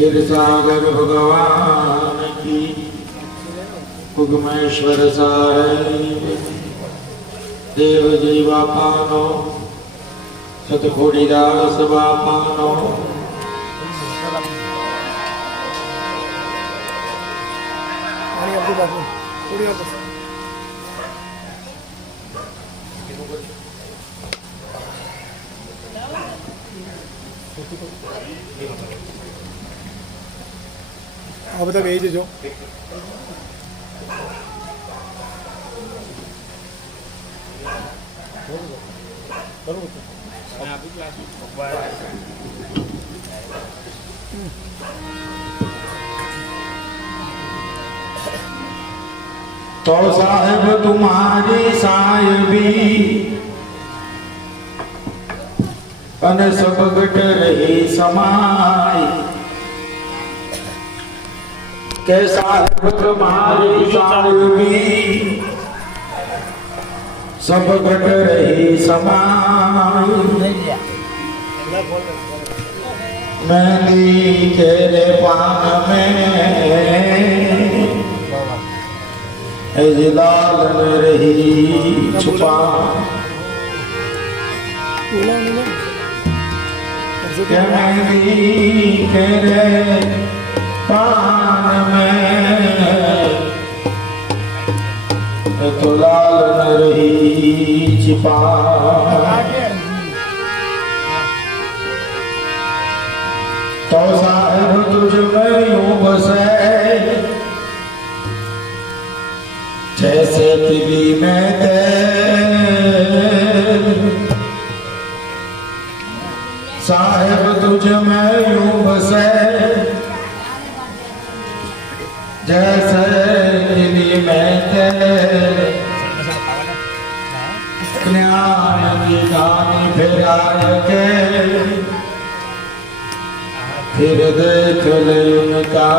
फिर सागर भगवान की कुगमेश्वर साहेब देव जी बापानो सतखोड़ीदास बापानो આ બધા બેસી જજો. तो साहेब तुम्हारी साहेबी अन सब गट रही समाई के साहेब तुम्हारी साहेबी सब गट रही समाई मेहंदी तेरे पान में लाल न रही छुपा मेहंदी तेरे पान में तो लाल न रही छिपा तो साहेब तुझ में यूं बसे जैसे तिली में तेल साहेब तुझ में यूं बसे जैसे तिली में तेल ज्ञान की गानी फिराय के फिर देख ले उनका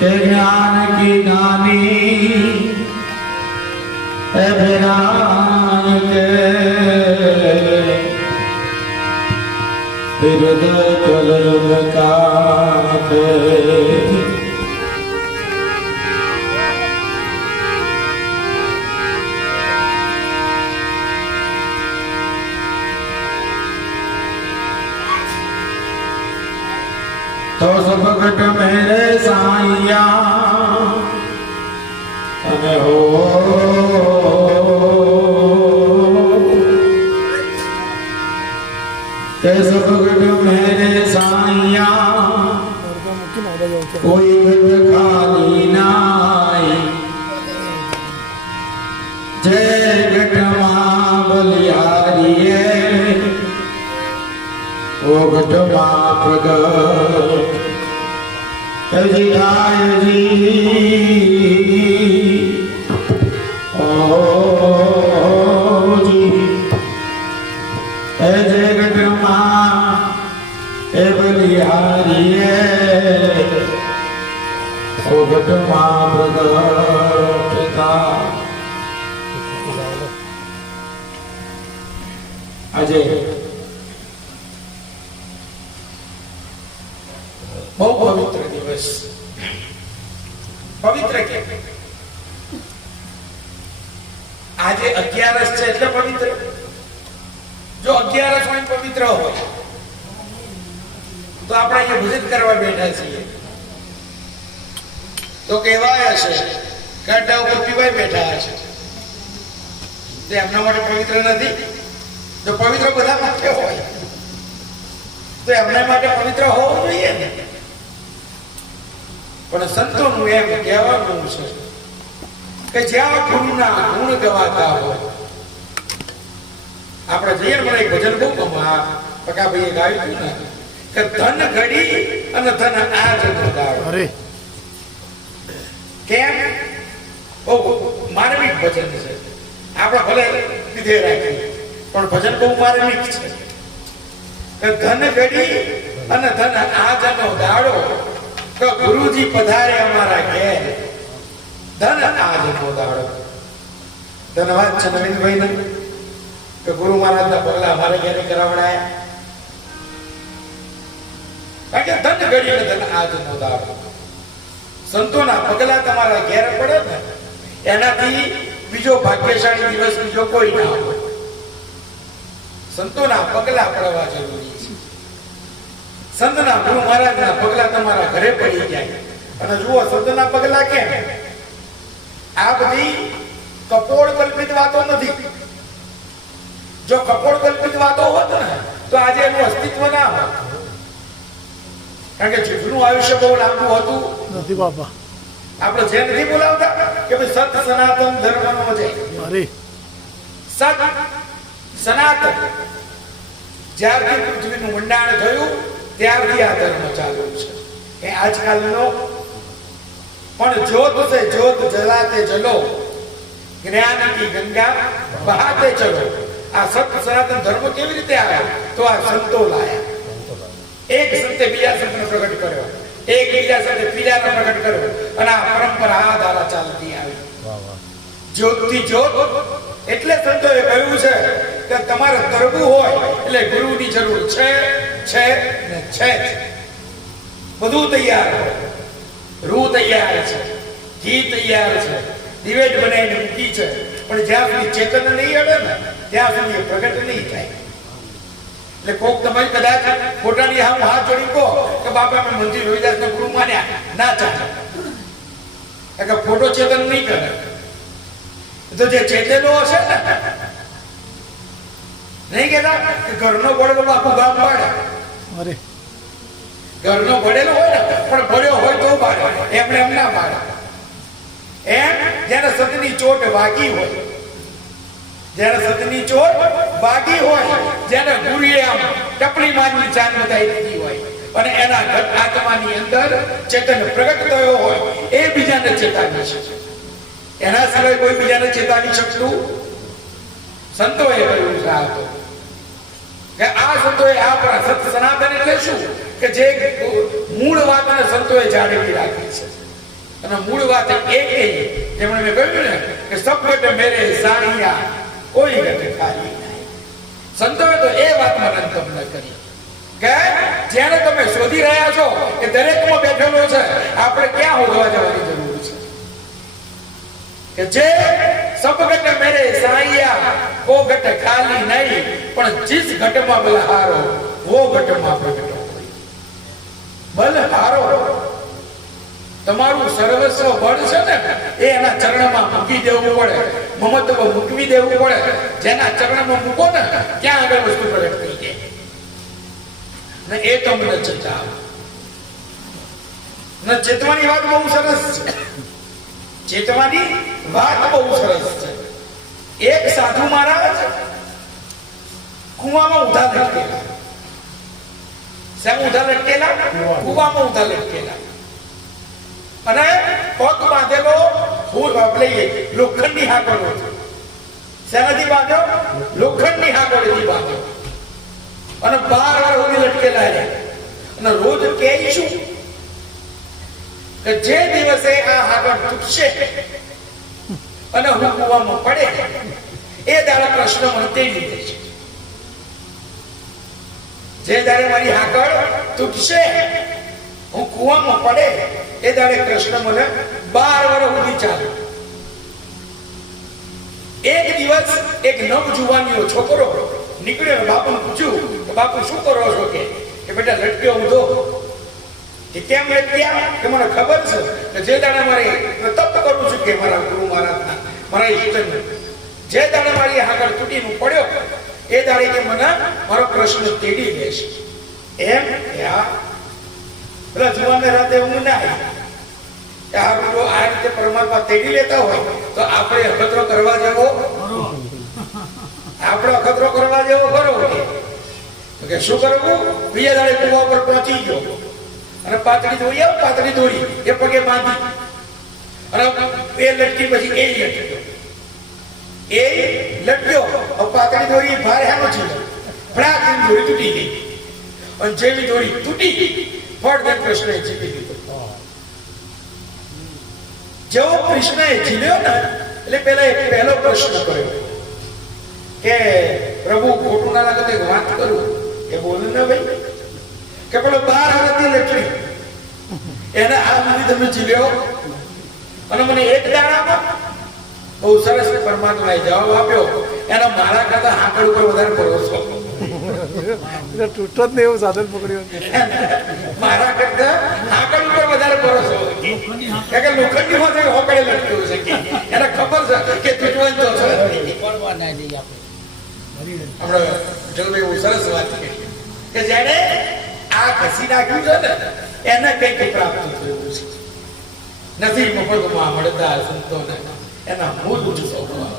के ज्ञान की गानी अभिरान के फिर देख उनका तो सब गट मेरे साइया हो के सब गट मेरे साइया कोई गट खाली नाई जय गट मां बलिहारी ओ गट मां प्रगट जी गाय जी ओ जी ए जय गट मां ए बलिहारी ओ गट मां प्रगट था अजय बहुत पवित्र दिवस पवित्र के आज 11 છે એટલે પવિત્ર જો 11 હોય પવિત્ર હોય તો આપણે અહીંયા ભજન કરવા બેઠા છીએ તો કહેવાય છે કાંટા ઉપર પીવાય બેઠા છે તે આપણા માટે પવિત્ર નથી તો પવિત્ર બધા માટે હોય તો આપણા માટે પવિત્ર હોવું જોઈએ ને પણ સંતોનું એમ કહેવાનું છે કે જ્યાં ગુરુના ગુણ ગવાતા હોય આપણે જઈએ મને એક ભજન બહુ ગમા પકાભાઈએ ગાયું હતું ને કે ધન ઘડી અને ધન આજ નો દાડો અરે કેમ ઓ માર્મિક ભજન છે આપણે ભલે લીધે રાખીએ પણ ભજન બહુ માર્મિક છે કે ધન ઘડી અને ધન આજ નો દાડો કે ગુરુજી પધારે અમારા ઘેર ધન આજ નો દાડો ધન્યવાદ છે નવીનભાઈ ને કે ગુરુ મહારાજ ના પગલા અમારે ઘેરે કરાવડાયા કારણ કે ધન ઘડી ને ધન આજનો દાડો. સંતોના પગલા તમારા ઘેર પડે ને એનાથી બીજો ભાગ્યશાળી દિવસ બીજો કોઈ ના હોય. સંતોના પગલા પડવા જરૂરી છે. સંતના ગુરુ મહારાજના પગલા તમારા ઘરે પડી જાય. અને જુઓ સંતના પગલા કેમ? આ બધી કપોળ કલ્પિત વાતો નથી. જો કપોળ કલ્પિત વાતો હોત ને તો આજે એનું અસ્તિત્વ ના હોત. કારણ કે જૂનું આયુષ્ય બહુ લાંબુ હતું નથી બાપા. આપણે જે નથી બોલાવતા કે ભાઈ સત સનાતન ધર્મનો છે. અરે સત સનાતન જ્યારથી પૃથ્વીનું મંડાણ થયું ત્યારથી આ ધર્મ ચાલુ છે. એ આજકાલનો પણ જ્યોત સે જ્યોત જલાતે જલો જ્ઞાન કી ગંગા બહાતે ચલો. આ સત સનાતન ધર્મ કેવી રીતે આવ્યો? તો આ સંતો લાયા. એક સંતે બીજા સંતને પ્રગટ કર્યો, એક બીજા સંતે ત્રીજાને પ્રગટ કર્યો, અને આ પરંપરા આ ધારા ચાલતી આવી. જ્યોતથી જ્યોત. એટલે સંતોએ કહ્યું છે કે તમારે તરવું હોય એટલે ગુરુની જરૂર છે ને છે. બધું તૈયાર હોય. રૂ તૈયાર છે, ઘી તૈયાર છે, દિવેટ બનાવીને મૂકી છે, પણ જ્યાં સુધી ચેતન નહીં અડે ને ત્યાં સુધી પ્રગટ નહીં થાય. એટલે કોક તમે કદાચ ખોટાની હાથ જોડી કહો કે બાપા મેં મંદિર રવિદાસને ગુરુ માન્યા, ના ચાલે. કે ખોટો ચેતન નહીં કરે. તો જે ચેતેલો હશે ને, નહીં કેતા કે ઘરનો બળેલો આખું ગામ પાડે. અરે ઘરનો ભણેલો હોય ને પણ ભણ્યો હોય તો પાડે, એમને એમ ના પાડે. એમ જેને સતની ચોટ વાગી હોય, જેને સતની ચોટ વાગી હોય, જેને ગુરુએ આમ ટપલી મારી જાન બતાવી દીધી હોય અને એના આત્માની અંદર ચેતન પ્રગટ થયો હોય, એ બીજાને ચેતાવી શકે. એના સિવાય કોઈ બીજાને ચેતાવી શકતું સંતોએ કહ્યું છે. આ તો કે આ સંતોએ આ સત સનાતન એટલે શું કે જે મૂળ વાતને સંતોએ જાળવી રાખી છે. અને મૂળ વાત એક જેમણે મેં કહ્યું ને કે સબ ગટ મેરે સાણિયા કોઈ ગટ ખાલી નહીં. સંતોએ તો એ વાતમાં રંતમ ન કરી કે જેને તમે શોધી રહ્યા છો કે દરેકમાં બેઠેલો છે, આપણે ક્યાં હોદવા જવાની જરૂર છે? કે જે સબ ગટ મેરે સાણિયા કો ગટ ખાલી નહીં, પણ જીસ ઘટમાં બલહારો વો ઘટમાં પ્રગટ. બલહારો તમારું સર્વસ્વ બળ છે ને એ એના ચરણમાં મૂકી દેવું પડે, મમત્વ મૂકવી દેવું પડે. જેના ચરણમાં મૂકો ને ક્યાં આગળ વસ્તુ પ્રગટ થઈ જાય. ને એ તમને ચેતાવે. ને ચેતવાની વાત બહુ સરસ છે. ચેતવાની વાત બહુ સરસ છે. એક સાધુ મહારાજ કુવામાં ઉધા લટકેલા. શેમ ઉધા લટકેલા? કુવામાં ઉધા લટકેલા. અને પગ બાંધેલો લોખંડની હાકડો. શેનાથી બાંધ્યો? લોખંડની હાકડોથી બાંધ્યો. અને 12 વાર સુધી લટકેલા રહ્યા. અને રોજ કહે શું કે જે દિવસે આ હાકડ તૂટશે અને હું કૂવામાં પડે એ દાડે પ્રશ્ન મને તેડી દેશે. જે દાડે મારી હાકડ તૂટશે, હું કૂવામાં પડે એ દાડે કૃષ્ણ મને 12 વર્ષ સુધી ચાલે. એક દિવસ એક નવજુવાનીઓ છોકરો નીકળ્યો. બાપુને પૂછ્યું કે બાપુ શું કરો છો? કે બેટા લટક્યો ઊંધો. કે કેમ લટક્યા? કે મને ખબર છે કે જે દાડે મારે તપ કરું છું કે મારા ગુરુ મહારાજના, મારા ઈષ્ટનું, જે દાડે મારી હાકડ તૂટીને પડ્યો એ દાડે કે મને મારો પ્રશ્ન તેડી દેશે. એમ પેલા જુવાનને રાતે ઊંઘ ના આવી. આ રીતે પરમાત્મા તેડી લેતા હોય તો આપણે અખતરો કરવા જેવો, આપણે અખતરો કરવા જેવો ખરો કે શું કરવું? બીજા દાડે કુવા પર પહોંચી ગયો અને પાતળી દોરી એ પગે બાંધી અને એ લટકી પછી એ લટક્યો. પાતળી દોરી ભારે હાનો છે, ફળાક દોરી તૂટી ગઈ. અને જેવી દોરી તૂટી ફળ કૃષ્ણએ જીતી લીધો. જેવો કૃષ્ણએ જીત્યો ને એટલે પહેલો પ્રશ્ન કર્યો કે પ્રભુ ખોટું ના લાગે તો એક વાત કરું. એ બોલ્યું ને ભાઈ કે પેલો 12 હતી લટણી એને આ સુધી તમે જીવ્યો અને મને એક દાડામાં બહુ સરસ પરમાત્માએ જવાબ આપ્યો એનો મારા કરતા આંકડ ઉપર વધારે ભરોસો તૂટતો જ નહીં એવું સાધન પકડ્યું મારા કરતા આંકડ ઉપર વધારે ભરોસો કે લોખંડી માં હોકડે લટક્યું છે કે એને ખબર છે કે તૂટવાનું તો છે આપણે જલ્દી બહુ સરસ વાત કરી કે જેને આ ઘસી નાખ્યું છે ને એને કંઈક પ્રાપ્ત થયું છે નથી મફતમાં મળતા સંતોને એના મૂળ સ્વભાવ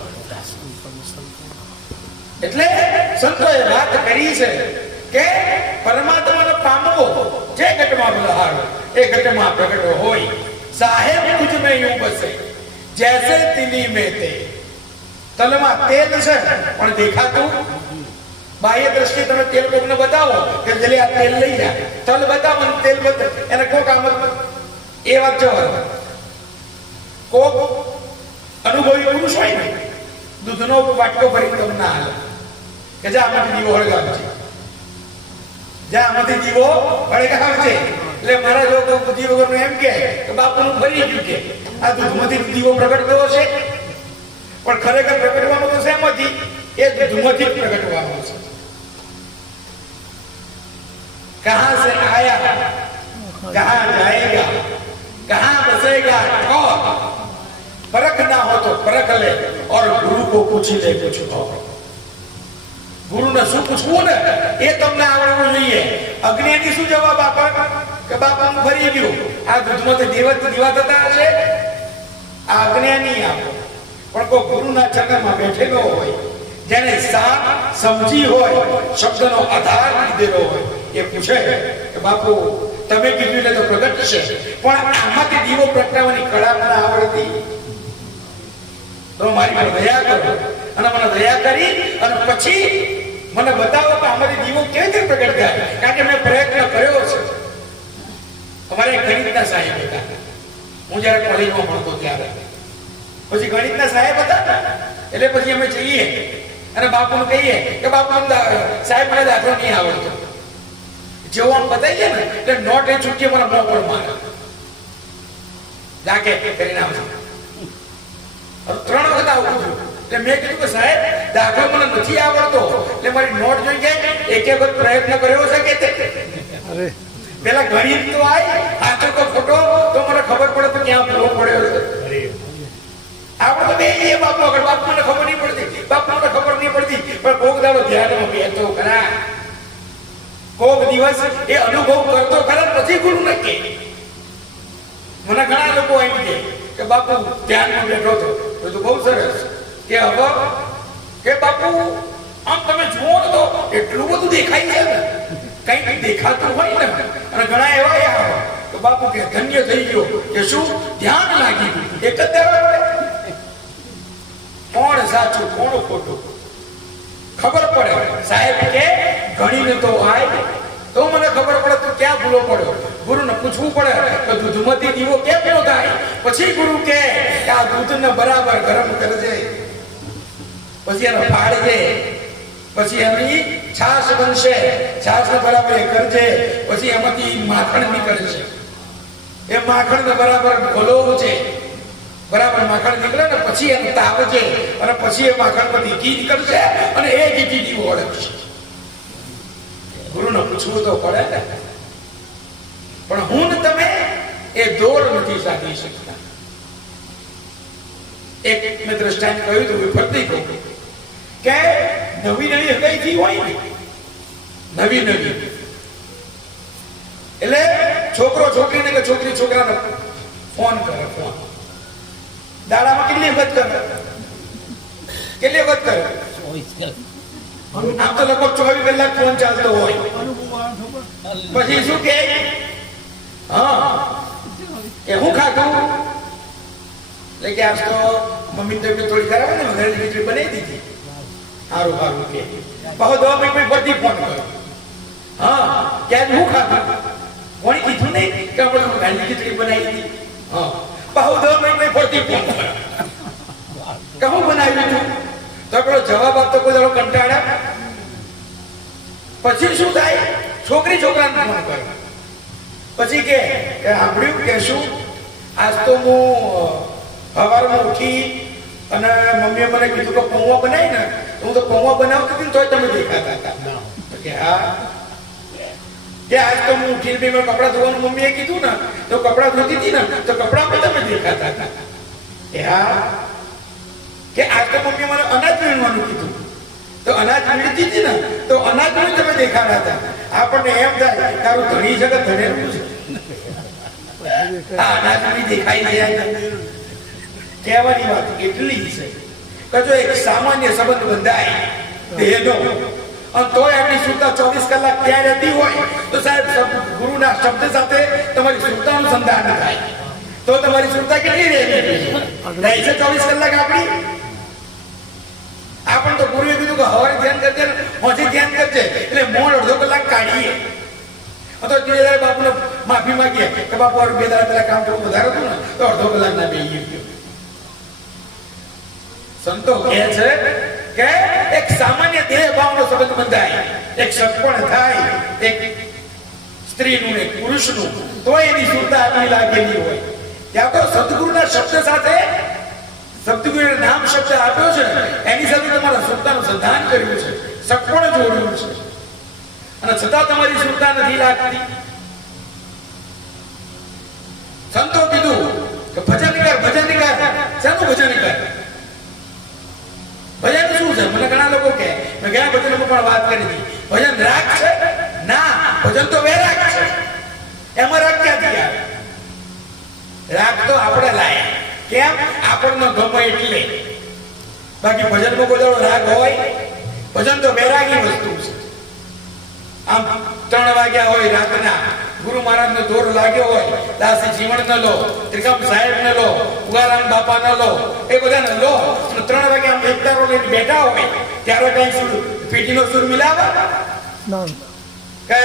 એટલે સંતોએ વાત કરી છે કે પરમાત્માને પામવો જે ઘટમાં બલહારો એ ઘટમાં પ્રગટ હોય સાહેબ તુજ મેં यूं બસે જૈસે તિલી મેં તે તલમાં તેલ છે પણ દેખાતું બાહ્ય દ્રષ્ટિ તમે તેલ કોકને બતાવો કે જલ્દી આ તેલ લઈ જા તલ બતાવો ને તેલ બતાવો એને કોઈ કામ એ વાત જવા કોક અનુભવી પુરુષ હોય ને દૂધનો વાટકો ભરી તમને હાલે કે જા આમાંથી દીવો હળગાવજે જા આમાંથી દીવો હળગાવજે એટલે મારા જો બુદ્ધિ વગરનું એમ કે બાપુનું ભરી ગયું કે આ દૂધમાંથી દીવો પ્રગટ થયો છે પણ ખરેખર પ્રગટવાનું તો શેમાંથી એ દૂધમાંથી પ્રગટવાનું છે कहां से आया कहां जाएगा कहां बसेगा ठोक परख ना हो तो परख ले और गुरु को पूछ ले कुछ हो गुरु ने શું પૂછવું ને એ તમને આવડવું જોઈએ અજ્ઞાની શું જવાબ આપે કે બાપા હું ફરી ગયો આ દૂધમાંથી દીવા થતા હશે આ અજ્ઞાની આપો પણ કોઈ ગુરુના ચરણમાં બેઠેલો હોય જેને સમજી હોય શબ્દનો આધાર લીધેલો હોય એ પૂછે કે બાપુ તમે કીધું એટલે તો પ્રગટ છે પણ આમાંથી દીવો પ્રગટાવવાની કળા મને આવડતી તો મારી પર દયા કરો અને મને દયા કરી અને પછી મને બતાવો કે આમાંથી દીવો કેવી રીતે પ્રગટ થાય કારણ કે મેં પ્રયત્ન કર્યો છે અમારે ગણિતના સાહેબ હતા હું જ્યારે કોલેજમાં ભણતો ત્યારે પછી ગણિતના સાહેબ હતા એટલે પછી અમે જઈએ અને બાપુને કહીએ કે બાપુ સાહેબ મને દાખલો નહીં આવડતો જેવું આમ બતાવીએ ને એટલે નોટ એ છૂટકે મને મોં પર મારે જાકે કરીને આવજો 3 વખત આવું છું એટલે મેં કીધું કે સાહેબ દાખલો મને નથી આવડતો એટલે મારી નોટ જોઈ જાય એક વખત પ્રયત્ન કર્યો છે કે તે અરે પેલા ગણિત તો આય આચો તો ફોટો તો મને ખબર પડે તો ક્યાં ભૂલો પડ્યો છે આપણે તો બે એ બાપુ આગળ બાપુ મને ખબર નહીં પડતી બાપુ મને ખબર નહીં પડતી પણ કોક દાડો ધ્યાનમાં બેઠો ખરા કોક દિવસ એ અનુભવ કરતો ખરા પછી ગુરુ નક્કી મને ઘણા લોકો એમ કે બાપુ ધ્યાનમાં બેઠો હતો તો બહુ સરસ કે હવે કે બાપુ આમ તમે જુઓ તો એટલું બધું દેખાય છે ને કંઈક દેખાતું હોય ને અને ઘણા એવા આવે તો બાપુ કે ધન્ય થઈ ગયો કે શું ધ્યાન લાગી એક જ દેવા કોણ સાચું કોણ ખોટું ખબર પડે સાહેબ કે ગણીને તો આય તો મને ખબર પડે તો ક્યાં ભૂલો પડ્યો ગુરુને પૂછવું પડે કે દૂધમાંથી દીવો કેમ ન થાય પછી ગુરુ કે આ દૂધને બરાબર ગરમ કરજે પછી એને ફાડજે પછી એની છાશ બનશે છાશને બરાબર એ કરજે પછી એમાંથી માખણ નીકળશે એ માખણને બરાબર ઘોલવું છે બરાબર માખણ નીકળે ને પછી એને તાપજે અને પછી એ માખણમાંથી ઘી નીકળશે અને એ ઘી દીવો ઓળખશે ગુરુને પૂછવું તો પડે ને પણ હું ને તમે એ દોર નથી સાધી શકતા એક મેં દ્રષ્ટાંત કહ્યું હતું ફરતી કહું કે નવી નવી હગાઈ હોય ને નવી એટલે છોકરો છોકરીને કે છોકરી છોકરાને ફોન કરે ફોન દાડામાં કેટલી વખત કરે આમ તો લગભગ 24 કલાક ફોન ચાલતો હોય પછી શું કે હા કે હું ખાધું એટલે કે આજ તો મમ્મી તો થોડી ખરાબ ને વધારે ખીચડી બનાવી દીધી સારું કે બહુ 2 મિનિટ પછી ફોન કર્યો હા ક્યાં હું ખાધું કોણે કીધું નહીં કે આપણે ગાંધી ખીચડી બનાવી દીધી હા બહુ 2 મિનિટ પછી ફોન કર્યો કે હું બનાવ્યું છું તો પેલો જવાબ આપતો કોઈ દાડો કંટાળ્યા પછી શું થાય છોકરી છોકરાને ફોન કરે. પછી કે સાંભળ્યું કે શું આજ તો હું સવારમાં ઉઠી અને મમ્મીએ મને કીધું કે પૌવા બનાવી ને, તો હું તો પૌવા બનાવતી હતી ને તોય તમે દેખાતા હતા. તો કે હા, કે આજ તો હું ઉઠીને બી મારા કપડાં ધોવાનું મમ્મીએ કીધું ને, તો કપડાં ધોતી હતી ને તો કપડાં પણ તમે દેખાતા હતા. કે હા, કે આજ તો મમ્મીએ મને અનાજ વીણવાનું કીધું, તો અનાજ વીણતી હતી ને તો અનાજ પણ તમે દેખાતા હતા. આપણને એમ થાય તારું ધણી છે કે ધણેલું છે. આ અનાજ બી દેખાઈ જાય. કહેવાની વાત એટલી છે કે જો એક સામાન્ય સંબંધ બંધાય દેહનો, અને તોય આટલી સુરતા 24 કલાક ક્યાં રહેતી હોય તો સાહેબ ગુરુના શબ્દ સાથે તમારી સુરતાનું સંધાન થાય તો તમારી સુરતા કેટલી રહે છે? 24 કલાક આપણી. આપણ તો ગુરુએ કીધું કે હવારે ધ્યાન કરજે ને હોજે ધ્યાન કરજે, એટલે મોડ અડધો કલાક કાઢીએ. તો જે બાપુને માફી માંગીએ કે બાપુ આ 2 દાડા પેલા કામ થોડું વધારે હતું ને તો અડધો કલાક ના બેહીએ ગયો. સંતો કહે છે કે એક સામાન્ય દેહ ભાવનો સંબંધ બંધાય, એક સત્પણ થાય, એક સ્ત્રીનું એક પુરુષનું, તો એની સુરતા આટલી લાગેલી હોય. ત્યાં તો સદગુરુના શબ્દ સાથે, સદગુરુએ નામ શબ્દ આપ્યો છે એની સાથે તમારા સુરતાનું સંધાન કર્યું છે, સત્પણ જોડ્યું છે, અને છતાં તમારી સુરતા નથી લાગતી. સંતો કીધું કે ભજન કર, ભજન કર. શાનું ભજન કર? ભજન શું છે? મને ઘણા લોકો કહે, મેં ગયા ભજનમાં પણ વાત કરી હતી, ભજન રાગ છે? ના, ભજન તો વૈરાગ છે. એમાં રાગ ક્યાંથી આવે? રાગ તો આપણે લાયા. કેમ? આપણને ગમે એટલે. બાકી ભજનમાં કોઈ રાગ હોય? ભજન તો વૈરાગી વસ્તુ છે. આમ 3 વાગ્યા હોય રાતના, ગુરુ મહારાજ નો દોર લાગ્યો હોય, દાસી જીવણ ન લો, ત્રિકમ સાહેબ ન લો, ઉગારામ બાપા ન લો, એ બધા ન લો, 3 વાગ્યા આમ એકતારો લઈને બેઠા હોય ત્યારે કઈ સુર પેટીનો સુર મિલાવા કે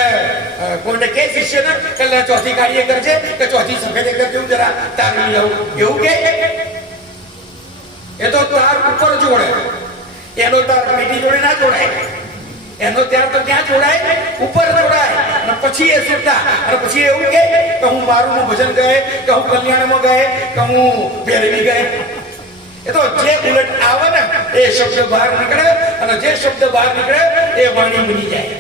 કોઈને કે શિષ્ય ને કે ચોથી કાઢીએ કરજે કે ચોથી સફેદે કરજે, હું જરા તાર મિલાવું, એવું કે? એ તો તાર ઉપર જોડે, એનો તાર પેટી જોડે ના જોડાય. એનો ત્યાર તો ક્યાં જોડાય? ઉપર જોડાય. અને પછી એ સુરતા, અને પછી એવું કે હું મારું ભજન ગાય, કે હું કલ્યાણમાં ગાય, કે હું ભેરવી ગાય. એ તો જે ઉલટ આવે ને એ શબ્દ બહાર નીકળે, અને જે શબ્દ બહાર નીકળે એ વાણી બની જાય.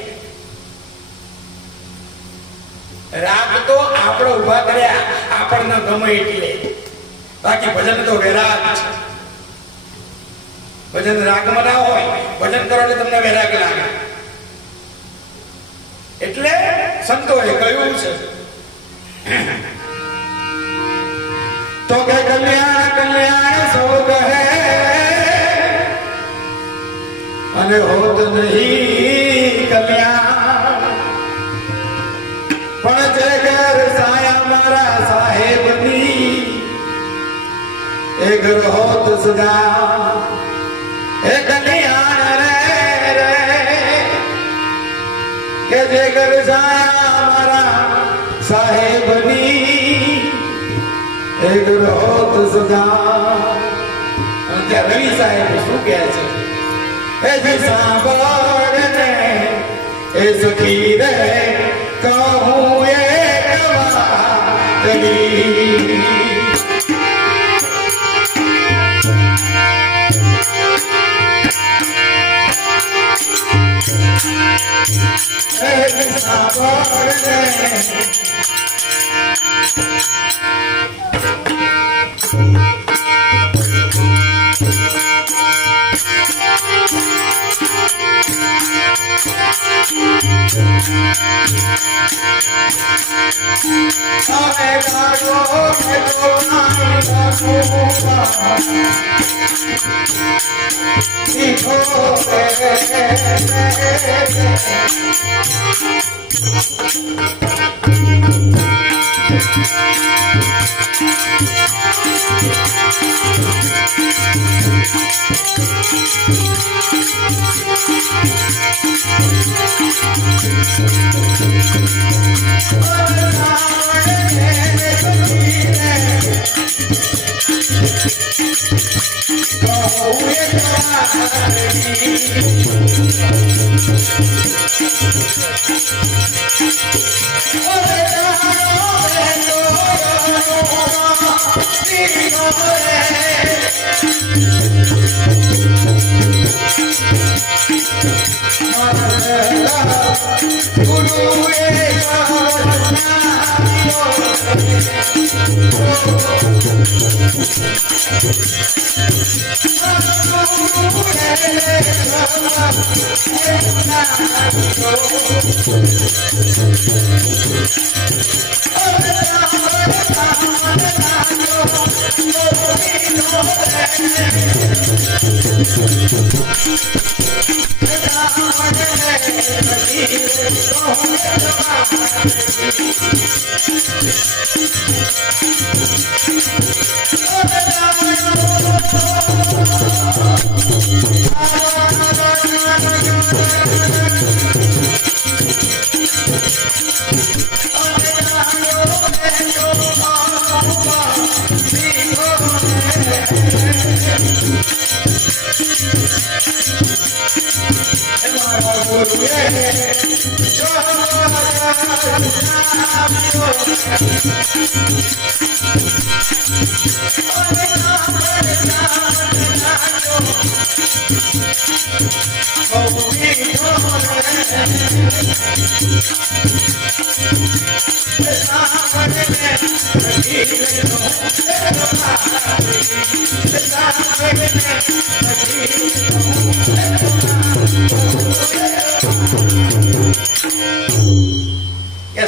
રાગ તો આપણે ઉભા કર્યા આપણને ગમે એટલે, બાકી ભજન તો વૈરાગ છે. ભજન રાગમાં ના હોય, ભજન કરો એટલે તમને વૈરાગ લાગે. એટલે સંતોએ કહ્યું છે તો કે કલ્યાણ કલ્યાણ સૌ કહે અને હોત નહીં કલ્યાણ, પણ જે ઘર સાયા મારા સાહેબની એ ઘર હોત સદા એ કલ્યાણ રે કે જે ઘર સાયા મારા સાહેબની એ ઘર હોત સદા. ત્યાં રવિ સાહેબ શું કહે છે? એ જે સાંભળ ને એ સખી રે કહું એક વાત રી, એ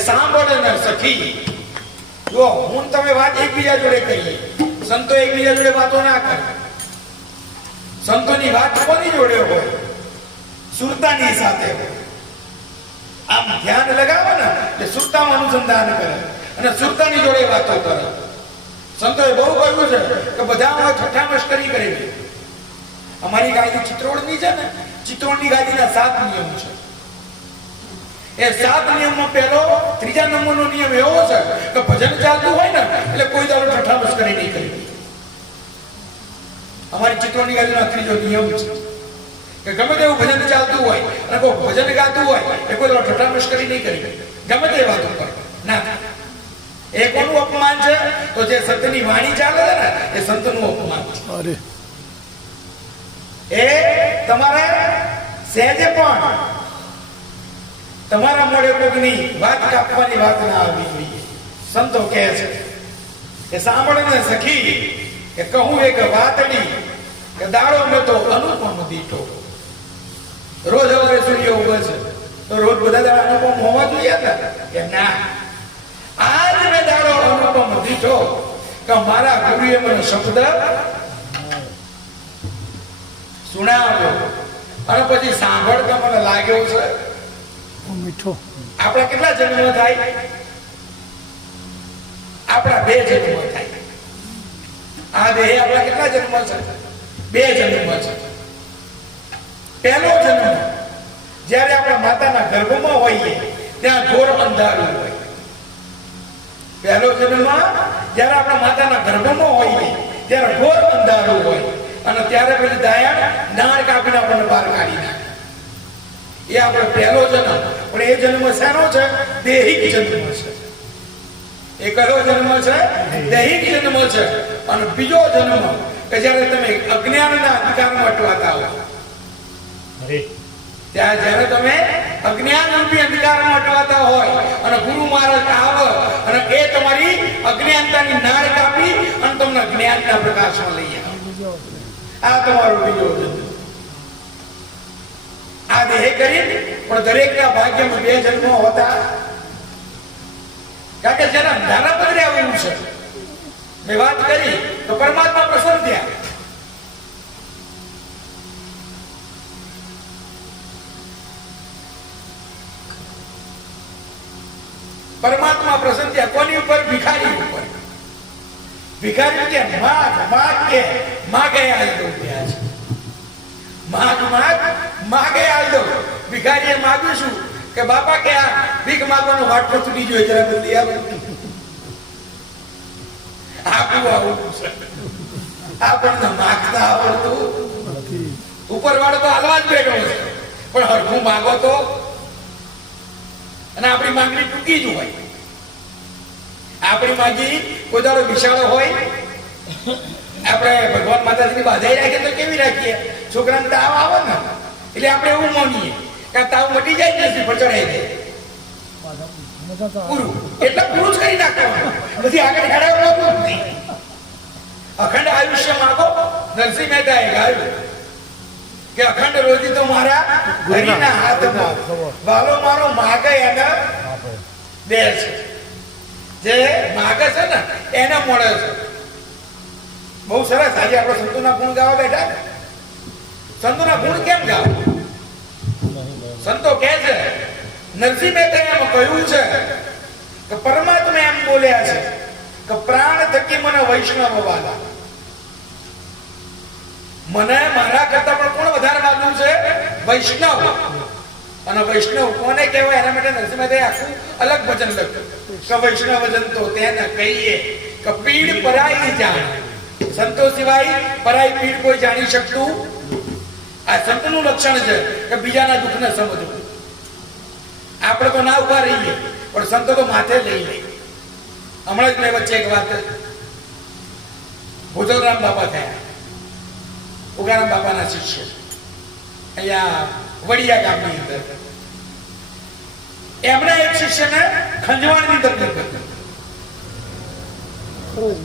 સાંભળે ને સખી, જો હું તમે વાત એકબીજા જોડે કરીએ, સંતો એકબીજા જોડે વાતો ના કરે. સંતોની વાત કોની જોડે હોય? સુરતાની સાથે હોય. આમ ધ્યાન લગાવે ને એટલે સુરતામાં અનુસંધાન કરે અને સુરતાની જોડે વાતો કરે. સંતોએ બહુ કહ્યું છે કે બધા ઠઠ્ઠા મશ્કરી કરે. અમારી ગાદી ચિત્રોડની છે ને, ચિત્રોડની ગાદીના 7 નિયમ છે. એ 7 નિયમમાં પહેલો, ત્રીજા નંબરનો નિયમ એવો છે કે ભજન ચાલતું હોય ને એટલે કોઈ દાડો ઠઠ્ઠા મશ્કરી નહીં કરવી. અમારી ચિત્રોડની ગાદીનો ત્રીજો નિયમ છે કે ગમે તેવું ભજન ચાલતું હોય અને કોઈ ભજન ગાતું હોય એ કોઈ દાડો ઠઠ્ઠા મશ્કરી નહીં કરવી. ગમે તે વાતો કરે ના. એ કોનું અપમાન છે? તો જે સંતની વાણી ચાલે છે ને એ સંતનું અપમાન છે. એ તમારે સહેજે પણ તમારા મોઢે કોઈની વાત કાપવાની વાત ના આવવી જોઈએ. સંતો કહે છે કે સાંભળને સખી, કે કહું એક વાતડી, કે દાડો મેં તો અનુપમ દીઠો. રોજ હવે સૂર્ય ઉગે છે તો રોજ બધા દાડા અનુપમ હોવા જોઈએ કે ના? આજ મેં દાડો અનુપમ દીઠો કે મારા ગુરુએ મને શબ્દ સુણાવ્યો અને પછી સાંભળતા મને લાગ્યો છે મીઠો. આપણા કેટલા જન્મ થાય? આપણા 2 જન્મ થાય. આ દેહ આપણા કેટલા જન્મ છે? 2 જન્મ છે. પહેલો જન્મ જ્યારે આપણા માતાના ગર્ભમાં હોઈએ ત્યાં ઘોર અંધારું હોય. પહેલો જન્મ જ્યારે આપણા માતાના ગર્ભમાં હોઈએ ત્યારે ઘોર અંધારું હોય અને ત્યારે પછી દાયા નાળ કાપીને આપણને બહાર કાઢી નાખે. એ આપણો પહેલો જન્મ. પણ એ જન્મ શેનો છે? દૈહિક જન્મ છે. એ કયો જન્મ છે? દૈહિક જન્મ છે. અને બીજો જન્મ કે જ્યારે તમે અજ્ઞાનના અંધકારમાં અટવાતા હો, ત્યાં જ્યારે તમે અજ્ઞાન રૂપી અંધકારમાં અટવાતા હોય અને ગુરુ મહારાજ આવે અને એ તમારી અજ્ઞાનતાની નાળ કાપી અને તમને જ્ઞાનના પ્રકાશમાં લઈ આવે. આ તમારો બીજો જન્મ. આ દેહ કરી પણ દરેકના ભાગ્યમાં 2 જન્મો હોતા. કારણ કે જેના નાના પદરે આવું છે. મેં વાત કરી તો પરમાત્મા પ્રસન્ન થયા. પરમાત્મા પ્રસન્ન થયા. કોની ઉપર? ભિખારી ઉપર. ભિખારી કે માગ માગ કે માગે આલ દો ત્યાં છે. માગ માગ માગે આલ દો. ભિખારીએ માગ્યું શું? કે બાપા કે આ ભીખ માગવાનો વાટકો તૂટી ગયો જરા જલ્દી આવો. આવું આપણને માગતા આવડતું ઉપર વાળો તો હાલવા જ બેઠો છે પણ હરખું માગો તો અને આપણી માંગણી ટૂંકી જ હોય. આપણી માંગી કોઈ દાડો વિશાળ હોય. આપણે ભગવાન માતાજીની બાધાઈ રાખીએ તો કેવી રાખીએ? છોકરાને તાવ આવે ને એટલે આપણે એવું માનીએ કે આ તાવ મટી જાય ને પર ચડાઈ જાય પૂરું, એટલે પૂરું જ કરી નાખવાનું, પછી આગળ હેડાવવાનું જ નહીં. અખંડ આયુષ્ય માગો. નરસિંહ મહેતાએ ગાયું કે અખંડ રોજી તો મારા હરિના હાથમાં, વાલો મારો માગે એને દે છે. જે માગે છે ને એને મળે છે. બહુ સરસ. આજે આપણે સંતોના ગુણ ગાવા બેઠા ને. સંતોના ગુણ કેમ ગાવ? સંતો કહે છે, નરસિંહ મહેતાએ એમ કહ્યું છે કે પરમાત્મા એમ બોલ્યા છે કે પ્રાણ થકી મને વૈષ્ણવ વાલા. મને મારા કરતા પણ કોણ વધારે વાલું છે? વૈષ્ણવ. અને વૈષ્ણવ કોને કહેવાય? એના માટે નરસિંહ મહેતાએ આખું અલગ વચન લખ્યું કે વૈષ્ણવ વજન તો તેને કહીએ કે પીડ પરાઈ જાણ. સંતો સિવાય પરાઈ પીડ કોઈ જાણી શકતું. આ સંતનું લક્ષણ છે કે બીજાના દુઃખને સમજવું. આપણે તો ના ઉભા રહીએ, પણ સંતો તો માથે લઈ લે. હમણાં જ મેં વચ્ચે એક વાત, ભોજલરામ બાપા થયા, ઉગારામ બાપાના શિષ્ય, અહીંયા વડિયા ગામની અંદર. એમના એક શિષ્યને ખંજવાળની તકલીફ હતી.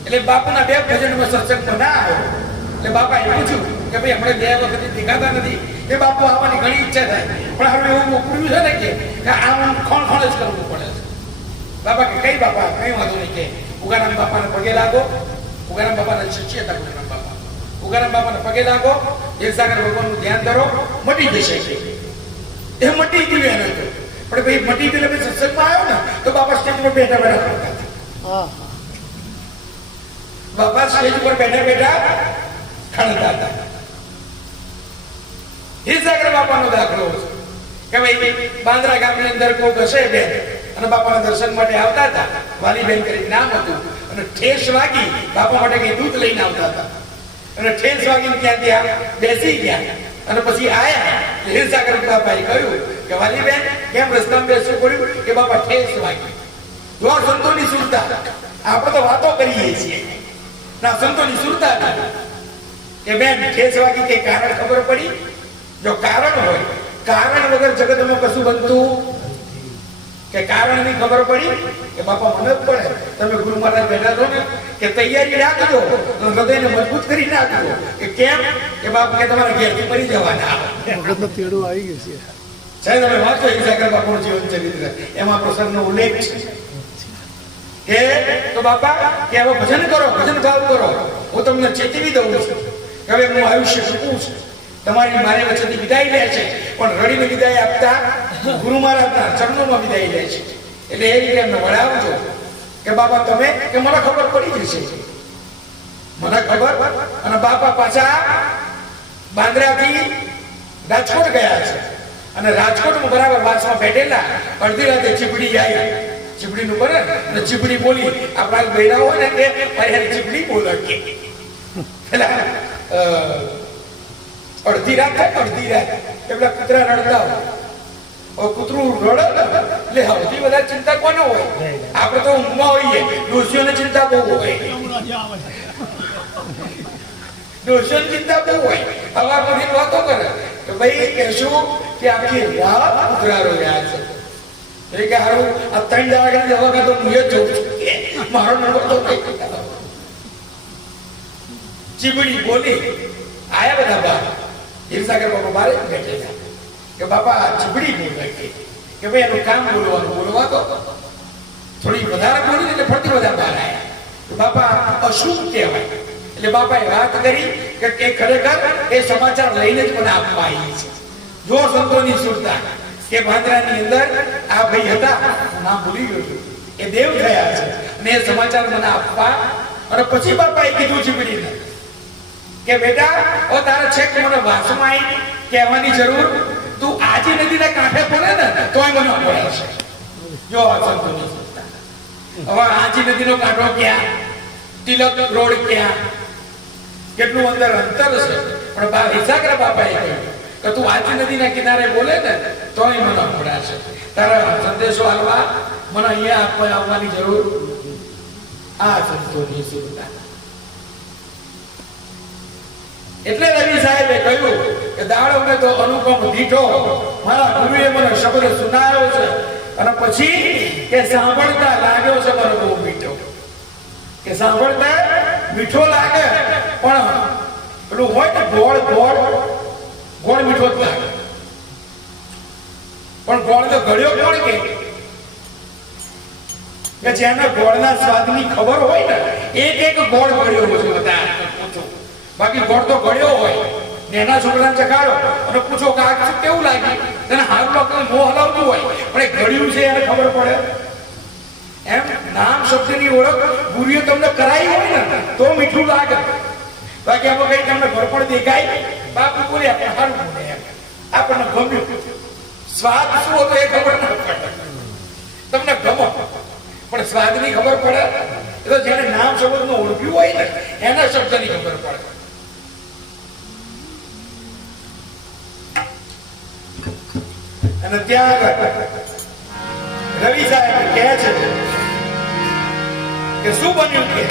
એટલે બાપુના બે ભજનમાં સત્સંગમાં ના આવ્યો. એટલે બાપાએ પૂછ્યું કે ભાઈ હમણાં 2 વખત દેખાતા નથી. એ બાપુ આવવાની ઘણી ઈચ્છા થાય, પણ હવે એવું મોકલ્યું છે ને કે આમ ખોણ ખોણ જ કરવું પડે છે. બાપા કે કઈ બાપા? કઈ વાંધો નહીં, કે ઉગારામ બાપાને પગે લાગો. ઉગારામ બાપાના શિષ્ય હતા ઉગારામ બાપા. ઉગારામ બાપાને પગે લાગો, ક્ષીરસાગર ભગવાનનું ધ્યાન કરો, મટી જશે. એ મટી ગયું એને તો. પણ ભાઈ મટી ગયું એટલે સત્સંગમાં આવ્યો ને તો બાપા સ્ટેજ પર બેઠા બેઠા કરતા હતા. બાપા સ્ટેજ પર બેઠા બેઠા ખણતા હતા. ક્ષીરસાગર બાપાનો દાખલો છે કે ભાઈ બાંદ્રા ગામની અંદર કોઈ હશે બેન અને બાપાના દર્શન માટે આવતા હતા. વાલીબેન કરીને નામ હતું. અને ઠેસ વાગી, બાપા માટે કઈ દૂધ લઈને આવતા હતા. અને ઠેસ વાગીને ત્યાં બેસી ગયા. અને પછી આયા ક્ષીરસાગર બાપાએ કહ્યું કે વાલીબેન કેમ રસ્તામાં બેસવું પડ્યું? કે બાપા ઠેસ વાગી. જો આ સંતોની સુરતા. આપણે તો વાતો કરીએ છીએ, ના સંતોની સુરતા કે બેન ઠેસ વાગી કે કારણ ખબર પડી? જો કારણ હોય, કારણ વગર જગતમાં કશું બનતું કે કારણની ખબર પડી કે બાપા મને જ પડે. તમે ગુરુ મહારાજ બેઠા છો ને કે તૈયારી રાખજો, હૃદયને મજબૂત કરી નાખજો. કે કેમ? કે બાપા કે તમારા ઘેરથી મરી જવાના. વખતનો તેડો આવી ગયો છે. સાહેબ તમે વાંચો ક્ષીરસાગર બાપાનું જીવન ચરિત્ર, એમાં પ્રસંગનો ઉલ્લેખ છે કે તો બાપા કે હવે ભજન કરો, ભજન ભાવ કરો. હું તમને ચેતવી દઉં છું કે હવે હું આયુષ્ય ટૂંકું છું. તમારી મારી વચ્ચેથી વિદાય લે છે, પણ રડીને વિદાય આપતા ગુરુ મહારાજના ચરણોમાં વિદાય લે છે. એટલે એ રીતે એમને વળાવજો કે બાપા તમે કે મને ખબર પડી જશે, મને ખબર. અને બાપા પાછા બાંદ્રાથી રાજકોટ ગયા છે. અને રાજકોટમાં બરાબર વાસમાં બેઠેલા અડધી રાતે ચીપડી આવી. ચીપડીનું બને અને ચીપડી બોલી. આપણા બૈરા હોય ને કે મારી ચીપડી બોલે કે પેલા અડધી રાત થાય, અડધી રાત પેલા કૂતરા રડતા હોય. કૂતરું રડે એટલે સૌથી વધારે ચિંતા કોને હોય? આપણે તો ઊંઘમાં હોઈએ, ડોશીઓને ચિંતા બહુ હોય. ડોશીઓની ચિંતા બહુ હોય. હવા પછી વાતો કરે કે ભાઈ કહેશું કે આખી રાત કૂતરા રોયા છે. એટલે કે હારું આ 3 દાડા જવા તો હું જ જોઉં છું કે મારો નંબર તો ચીબડી બોલી. આયા બધા બહાર. ક્ષીરસાગર બાપા બારે બેઠેલા કે બાપા ચીબડી બોલે કે ભાઈ એનું કામ બોલવાનું, બોલવા તો થોડી વધારે બોલી એટલે ફરતી બધા બહાર આવ્યા. બાપા અશુભ કહેવાય. એટલે બાપાએ વાત કરી કે ખરેખર એ સમાચાર લઈને જ મને આપવા આવી છે. જો સંતોની સુરતા કે બાંદ્રાની અંદર આ ભાઈ હતા, નામ ભૂલી ગયો છું, એ દેવ થયા છે અને એ સમાચાર મને આપવા. અને પછી બાપાએ કીધું ચીબડીને કે બેટા ઓ તારે છેક મને વાસમાં આવી કહેવાની જરૂર, તું આજી નદીના કાંઠે પડે ને તોય મને પડે. જો આ સંતોની સુરતા. હવે આજી નદીનો કાંઠો ક્યાં? તિલક રોડ ક્યાં? કેટલું અંતર છે. પણ ક્ષીરસાગર બાપાએ કહ્યું કે તું વાંચી નદીના કિનારે બોલે ને તોય મને સંભળાશે. તારા સંદેશો હાલવા મને અહીંયા આવવાની જરૂર. આ સંતોની સુરતા. એટલે રવિ સાહેબે કહ્યું કે દાડો મેં તો અનુપમ દીઠો, મારા ગુરુએ મને શબ્દ સુનાવ્યો છે અને પછી કે સાંભળતા લાગ્યો છે મને બહુ મીઠો. કે સાંભળતા મીઠો લાગે પણ પેલું હોય ને ગોળ ગોળ ગોળ મીઠો જ લાગે. પણ ગોળ તો ગળ્યો કોણ કે જેને ગોળના સ્વાદની ખબર હોય ને એક ગોળ ગળ્યો હોય બધા પૂછો. બાકી ગોળ તો ગળ્યો હોય ને એના છોકરાને ચખાડો અને પૂછો કે આ કેવું લાગ્યું, તેને હાથમાં કોઈ મોં હલાવતું હોય પણ એ ગળ્યું છે એને ખબર પડે. એમ નામ શબ્દની ઓળખ ગુરુએ તમને કરાવી હોય ને તો મીઠું લાગે. બાકી આમાં કઈ તમને ભરપણ દેખાય બાપુ બોલે આપણે સારું બોલે એમ આપણને ગમ્યું. સ્વાદ શું હતો એ ખબર ના પડે. તમને ગમો પણ સ્વાદની ખબર પડે એ તો જેને નામ શબ્દનું ઓળખ્યું હોય ને એના શબ્દની ખબર પડે. અને ત્યાં રવિ સાહેબ કહે છે કે શું બન્યું કે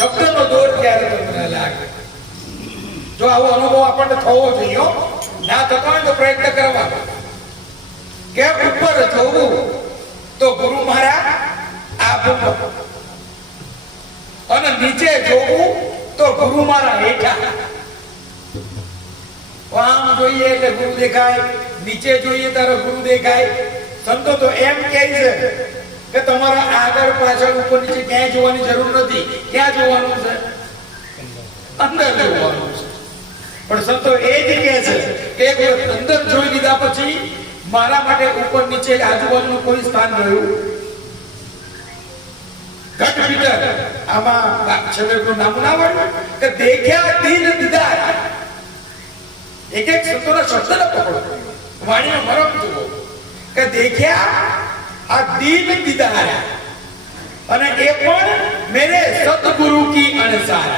શબ્દનો દોર ક્યારે તમને લાગે? જો આવો અનુભવ આપણને થવો જોઈએ. ના થતો હોય તો પ્રયત્ન કરવાનો કે ઉપર જવું તો ગુરુ મારા આ અને નીચે જોવું તો ગુરુ મારા હેઠા. આમ જોઈએ એટલે ગુરુ દેખાય, નીચે જોઈએ ત્યારે ગુરુ દેખાય. સંતો તો એમ કહે છે કે તમારા આગળ પાછળ ઉપર નીચે ક્યાંય જોવાની જરૂર નથી. ક્યાં જોવાનું છે? અંદર જોવાનું છે. પણ સંતો એ જ કહે છે કે એક વખત અંદર જોઈ લીધા પછી મારા માટે ઉપર નીચે આજુબાજુનું કોઈ સ્થાન રહ્યું ઘટ ભીતર આમાં છેલ્લું નામ ના આવ્યું કે દેખ્યા દીન દીદાર એક એક શબ્દનો શબ્દ પકડો વાણીનો મરમ જુઓ કે દેખ્યા આ દીન દીદાર અને એ પણ મેરે સતગુરુ કી અણસાર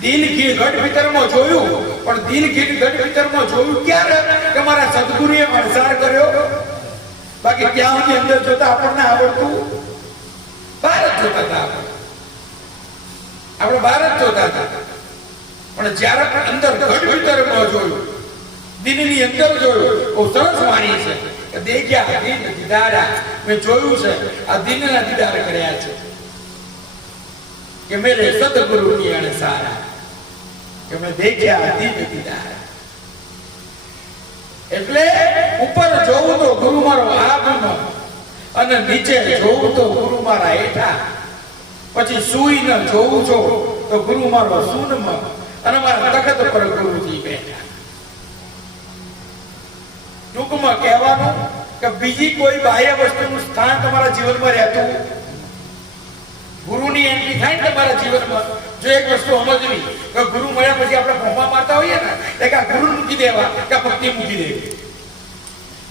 દિલ કી ઘટ ભીતરમાં જોયું પણ દિલ કી ઘટ ભીતરમાં જોયું ક્યારે કે મારા સદગુરુએ અણસાર કર્યો બાકી ત્યાં સુધી અંદર જોતા આપણને આવડતું બહાર જ જોતા હતા આપણે બહાર જ જોતા હતા પણ જ્યારે અંદર ઘટ ભીતરમાં જોયું દિલની અંદર જોયું બહુ સરસ વાણી છે કે દેખ્યા દિલ દીદારા મેં જોયું છે આ દિલના દીદાર કર્યા છે કે મેરે સદગુરુ ની અણસારા કે મેં દેખ્યા દિલ દીદાર એટલે ઉપર જોવું તો ગુરુ મારો આબમાં અને નીચે જોવું તો ગુરુ મારા હેઠા પછી સુઈ ન જોવું છો તો ગુરુ મારો સૂનમાં અને મારા તખત પર ગુરુજી બેઠા ટૂંકમાં કહેવાનું કે બીજી કોઈ બાહ્ય વસ્તુનું સ્થાન તમારા જીવનમાં રહેતું ગુરુની એન્ટ્રી થાય ને તમારા જીવનમાં જો એક વસ્તુ સમજવી કે ગુરુ મળ્યા પછી આપણે ભોમા મારતા હોઈએ ને એટલે કે આ ગુરુ મૂકી દેવા કે ભક્તિ મૂકી દેવી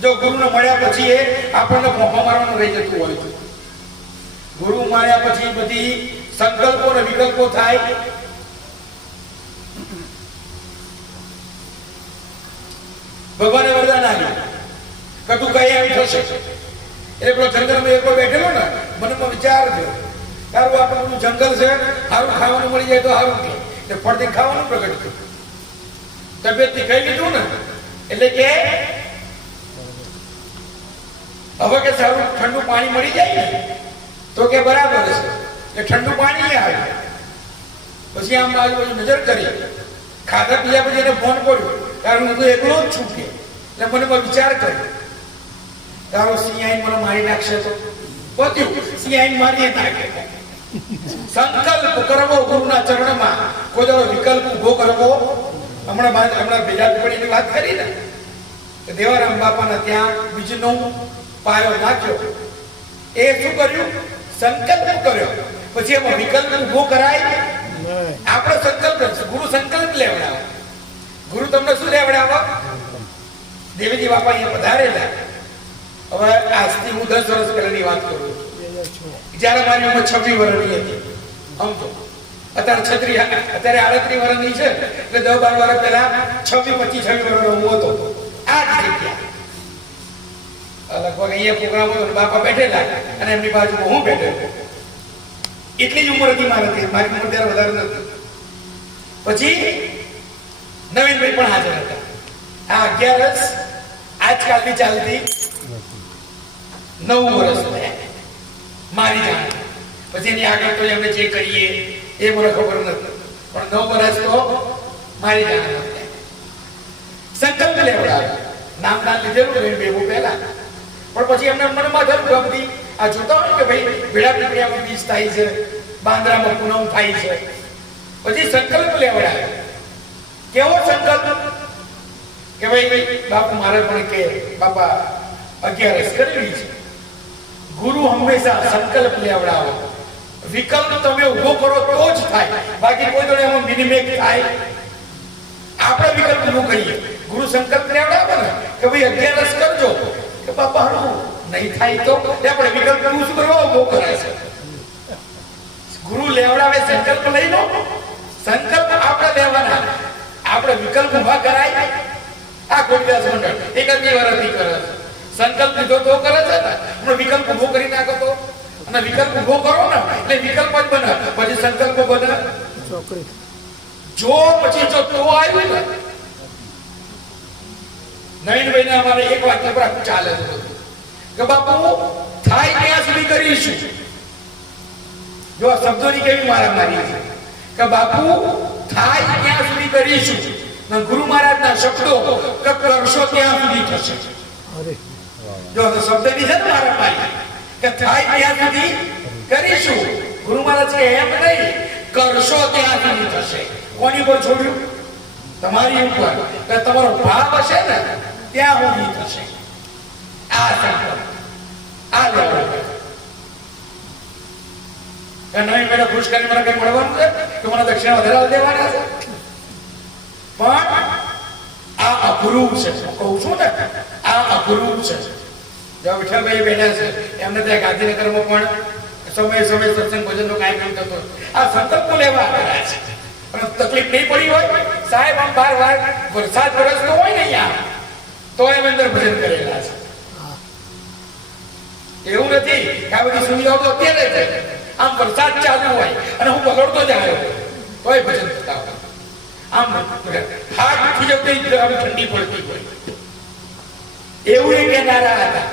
જો ગુરુને મળ્યા પછી એ આપણને ભોમા મારવાનું રહી જતું હોય છે ગુરુ મળ્યા પછી બધી સંકલ્પો અને વિકલ્પો થાય ભગવાને વરદાન આપ્યું કે તું કઈ આવી થશે એટલે પેલો જંગલમાં એકલો બેઠેલો ને મનમાં વિચાર થયો સારું આપણે બધું જંગલ છે સારું ખાવાનું મળી જાય તો સારું કે ફળથી ખાવાનું પ્રગટ થયું તબિયતથી ખાઈ લીધું ને એટલે કે હવે કે સારું ઠંડુ પાણી મળી જાય ને તો કે બરાબર છે એ ઠંડુ પાણી આવે પછી આમ આજુબાજુ નજર કરી ખાધા પીધા પછી એને ફોન કર્યો કારણ હું તો એકલો જ છું એટલે મને વિચાર કર્યો તારો સિંહ આઈને મને મારી નાખશે તો પત્યું સિંહ આઈને મારી નાખે સંકલ્પ કરવો ગુરુના ચરણમાં કોઈ દાડો વિકલ્પ ઉભો કરવો હમણાં ભેગા પડીની વાત કરી ને કે દેવારામ બાપાના ત્યાં બીજનો પાયો નાખ્યો એ શું કર્યું સંકલ્પ કર્યો પછી એમાં વિકલ્પ ઉભો કરાય આપણો સંકલ્પ ગુરુ સંકલ્પ લેવડાવે ગુરુ તમને શું લેવડાવે દેવીજી બાપા અહીંયા પધારેલા હવે આજથી હું 10 વર્ષ પહેલાની વાત કરું જ્યારે મારી ઉંમર 26 વર્ષની હતી આમ તો અત્યારે 38 વર્ષની છે એટલે 10-12 વર્ષ પહેલા 26-25 વર્ષનો હું હતો આ જ જગ્યા લગભગ અહીંયા પ્રોગ્રામ હતો બાપા બેઠેલા અને એમની બાજુમાં હું બેઠેલો એટલી જ ઉંમર હતી મારી ઉંમર ત્યારે વધારે નથી પછી નવીનભાઈ પણ હાજર હતા આ 11 આજકાલની ચાલતી 9 વર્ષ થયા મારી જાણ પછી એની આગળ તો એમને જે કરીએ એ મને ખબર નથી પણ 9 વર્ષ તો મારી જાણ સંકલ્પ લેવડાવ્યો નામ લીધેલું ભેગું પહેલા પણ પછી એમને મનમાં થયું બધી આ જોતા હોય કે ભાઈ ભેડા પીપળિયામાં બીજ થાય છે બાંદ્રામાં પૂનમ થાય છે પછી સંકલ્પ લેવડાવ્યો કેવો સંકલ્પ કે ભાઈ બાપુ મારે પણ કે બાપા 11 કરવી છે ગુરુ હંમેશા સંકલ્પ લેવડાવો વિકલ્પ તમે ઉભો કરો તો જ થાય બાકી કોઈ જોડે એમાં મિનિમેક થાય આપણે વિકલ્પ ઉભો કરીએ ગુરુ સંકલ્પ લેવડાવે ને કે ભાઈ 11 કરજો કે બાપા નહીં થાય તો આપણે વિકલ્પ શું કરવા ઉભો કરે છે ગુરુ લેવડાવે સંકલ્પ લઈ લો સંકલ્પ આપણે લેવાના આપણે વિકલ્પ ઉભા કરાય આ કોડિદાસ મંડળ 21 વર્ષથી કરે છે સંકલ્પ લીધો તો કરે છે ને આપણે વિકલ્પ ઉભો કરી નાખો તો અને વિકલ્પ ઉભો કરો ને એટલે વિકલ્પ જ બને પછી સંકલ્પ બને ચોકડી જો પછી જો તો આવ્યું ને નવીનભાઈ ને અમારે એક વાક્ય પર ચાલે છે કે બાપુ થાય ત્યાં સુધી કરીશું જો આ શબ્દોની કેવી મારામારી છે કે બાપુ થાય ત્યાં સુધી કરીશું ગુરુ મહારાજના શબ્દો કે કરશો ત્યાં સુધી થશે જો શબ્દની છે ને મારામારી કે થાય ત્યાં સુધી કરીશું ગુરુ મહારાજ કે એમ નહીં કરશો ત્યાં સુધી થશે કોની પર છોડ્યું તમારી ઉપર કે તમારો ભાવ હશે ને ત્યાં સુધી થશે આ સંકલ્પ આ લેવલ નવી મેળા ખુશ કરીને મને કઈ મળવાનું છે કે મને દક્ષિણા વધારે દેવાના છે પણ આ અપરૂપ છે કહું છું ને આ અપરૂપ છે જો વિઠ્ઠલભાઈ બેઠા છે એમને ત્યાં ગાંધીનગરમાં પણ સમય સત્સંગ ભજનનો કાર્યક્રમ થતો આ સંકલ્પો લેવા આવ્યા છે પણ તકલીફ નહીં પડી હોય સાહેબ આમ 12 વાર વરસાદ વરસતો હોય ને અહીંયા તો એમ અંદર ભજન કરેલા છે એવું નથી કે આ બધી સુવિધાઓ તો અત્યારે છે આમ વરસાદ ચાલુ હોય અને હું બગડતો જ આવ્યો તોય ભજન થતા હોય આમ હાથ ઉઠી જતી ઠંડી પડતી હોય એવું એ કહેનારા હતા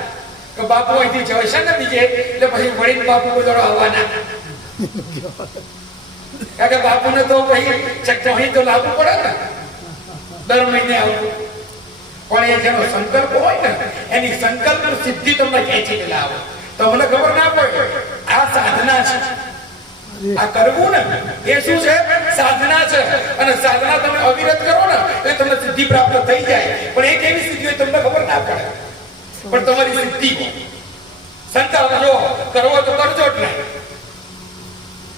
કે બાપુ અહીંથી જશે ને બીજે એટલે પછી વળીને બાપુ બધો આવવાના કારણ કે બાપુને તો પછી અહીં તો લાવવું પડે ને દર મહિને આવવું પણ એ જેનો સંકલ્પ હોય ને એની સંકલ્પ સિદ્ધિ તમને ખેંચી લાવે તો મને ખબર ના પડે આ સાધના છે આ કરવું ને એ શું છે સાધના છે અને સાધના તમે અવિરત કરો ને એટલે તમને સિદ્ધિ પ્રાપ્ત થઈ જાય પણ એ કેવી સિદ્ધિ હોય તમને ખબર ના પડે પણ તમારી સિદ્ધિ સંકલ્પ જો કરવો તો કરજો જ નહીં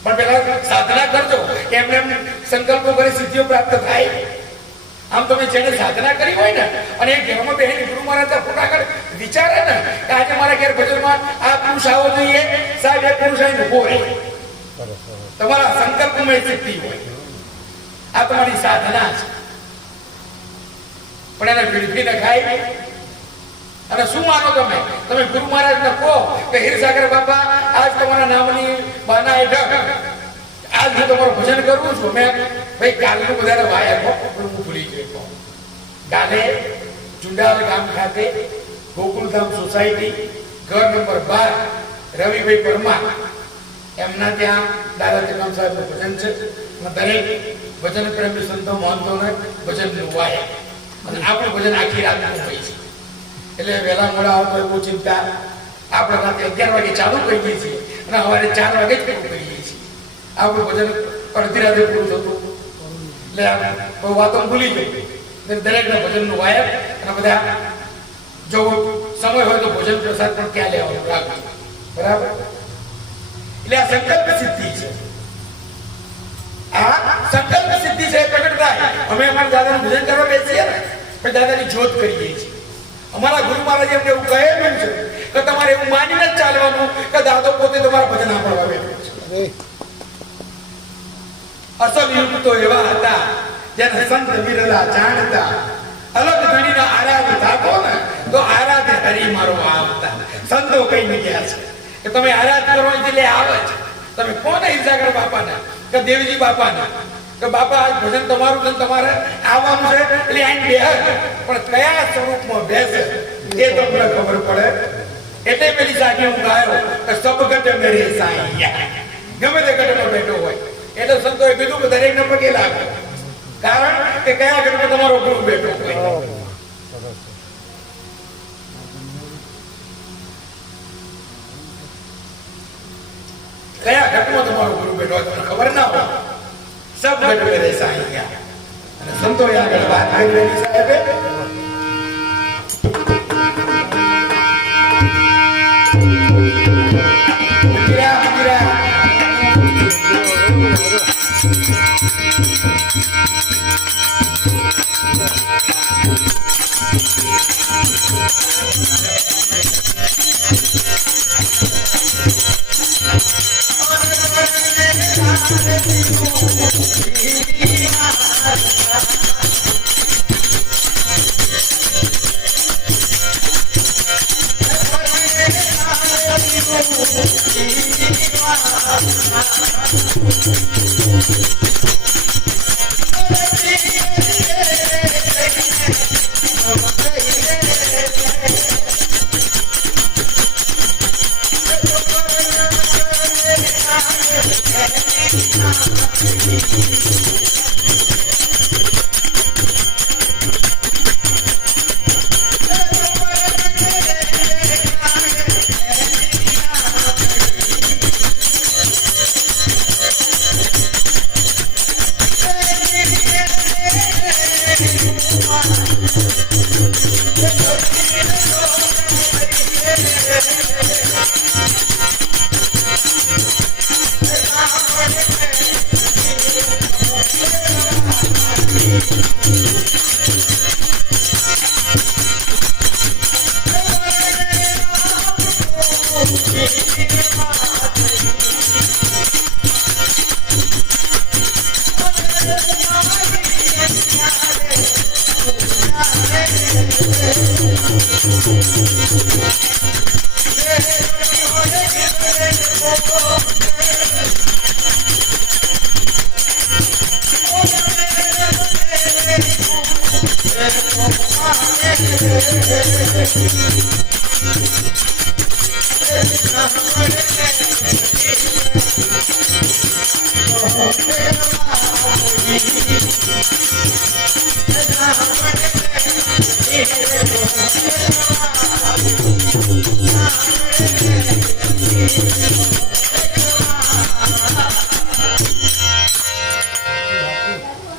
પણ પેલા સાધના કરજો એમને સંકલ્પો કરી સિદ્ધિઓ પ્રાપ્ત થાય આમ તમે જેને સાધના કરી હોય ને અને એ ઘરમાં બેહીને ગુરુ મહારાજના ફોટા આગળ વિચારે ને કે આજે મારા ઘેર ભજનમાં આ પુરુષ આવો જોઈએ સાહેબ એ પુરુષ અહીં ઉભો રહે તમારા સંકલ્પમાં સિદ્ધિ હોય આ તમારી સાધના છે પણ એને વિડફીને ખાઈ અને શું માનો તમે ગુરુ મહારાજને કહો કે હીરસાગર બાપા આજ તમારા નામની બાના હેઠળ આજ હું તમારું ભજન કરું છું મેં ભાઈ કાલનું બધાને વાયા હું ભૂલી ગયો કાલે ચુંડાલ ગામ ખાતે ગોકુલધામ સોસાયટી ઘર નંબર 12 રવિભાઈ પરમાર એમના ત્યાં દાદા જગમ સાહેબનું ભજન છે દરેક ભજન પ્રેમી સંતો મહંતોને ભજન વાયા અને આપણું ભજન આખી રાતનું હોય છે એટલે વહેલા મોડા આવતો એવું ચિંતા આપણે રાતે 11 વાગે ચાલુ કરીએ છીએ અને સવારે 4 વાગે જ પૂરું કરીએ છીએ આપણું ભજન અડધી રાતે પૂરું થતું એટલે કોઈ વાતો ભૂલી ગઈ દરેકના ભજનનું વાયક અને બધા જો સમય હોય તો ભોજન પ્રસાદ પણ ક્યાં લેવાનું રાખવું બરાબર એટલે આ સંકલ્પ સિદ્ધિ છે આ સંકલ્પ સિદ્ધિ છે પ્રગટ થાય અમે અમારા દાદાનું ભજન કરવા બેસીએ ને પણ દાદાની જોત કરીએ છીએ અમારા ગુરુ મહારાજ એમને એવું કહેલું છે કે તમારે એવું માનીને જ ચાલવાનું કે દાદો પોતે તમારા ભજન સાંભળવા બેઠો છે અસલ યુગ તો એવા હતા જેને સંત વિરલા જાણતા અલગ ગણીને આરાધ થાતો ને તો આરાધ હરી મારો આવતા સંતો કઈ નીકળ્યા છે કે તમે આરાધ કરો એટલે આવે છે તમે કોને ઈર્ષાગર બાપાના કે દેવજી બાપાના કે બાપા આજ ભજન તમારું છે તમારે આવવાનું છે એટલે આઈને બેહે પણ કયા સ્વરૂપમાં બેસે એ તમને ખબર પડે એટલે પેલી સાખી હું ગાયો કે સબ ગટ મેરે સાઈયા ગમે તે ગટમાં બેઠો હોય એટલે સંતોએ કીધું કે દરેકને પગે લાગો કારણ કે કયા ગટમાં તમારો ગુરુ બેઠો હોય કયા ઘટમાં તમારો ગુરુ બેઠો હોય તમને ખબર ના હોય સબ ઘટ મેરે સાઈયા અને સંતોએ આગળ વાત કરી સાહેબે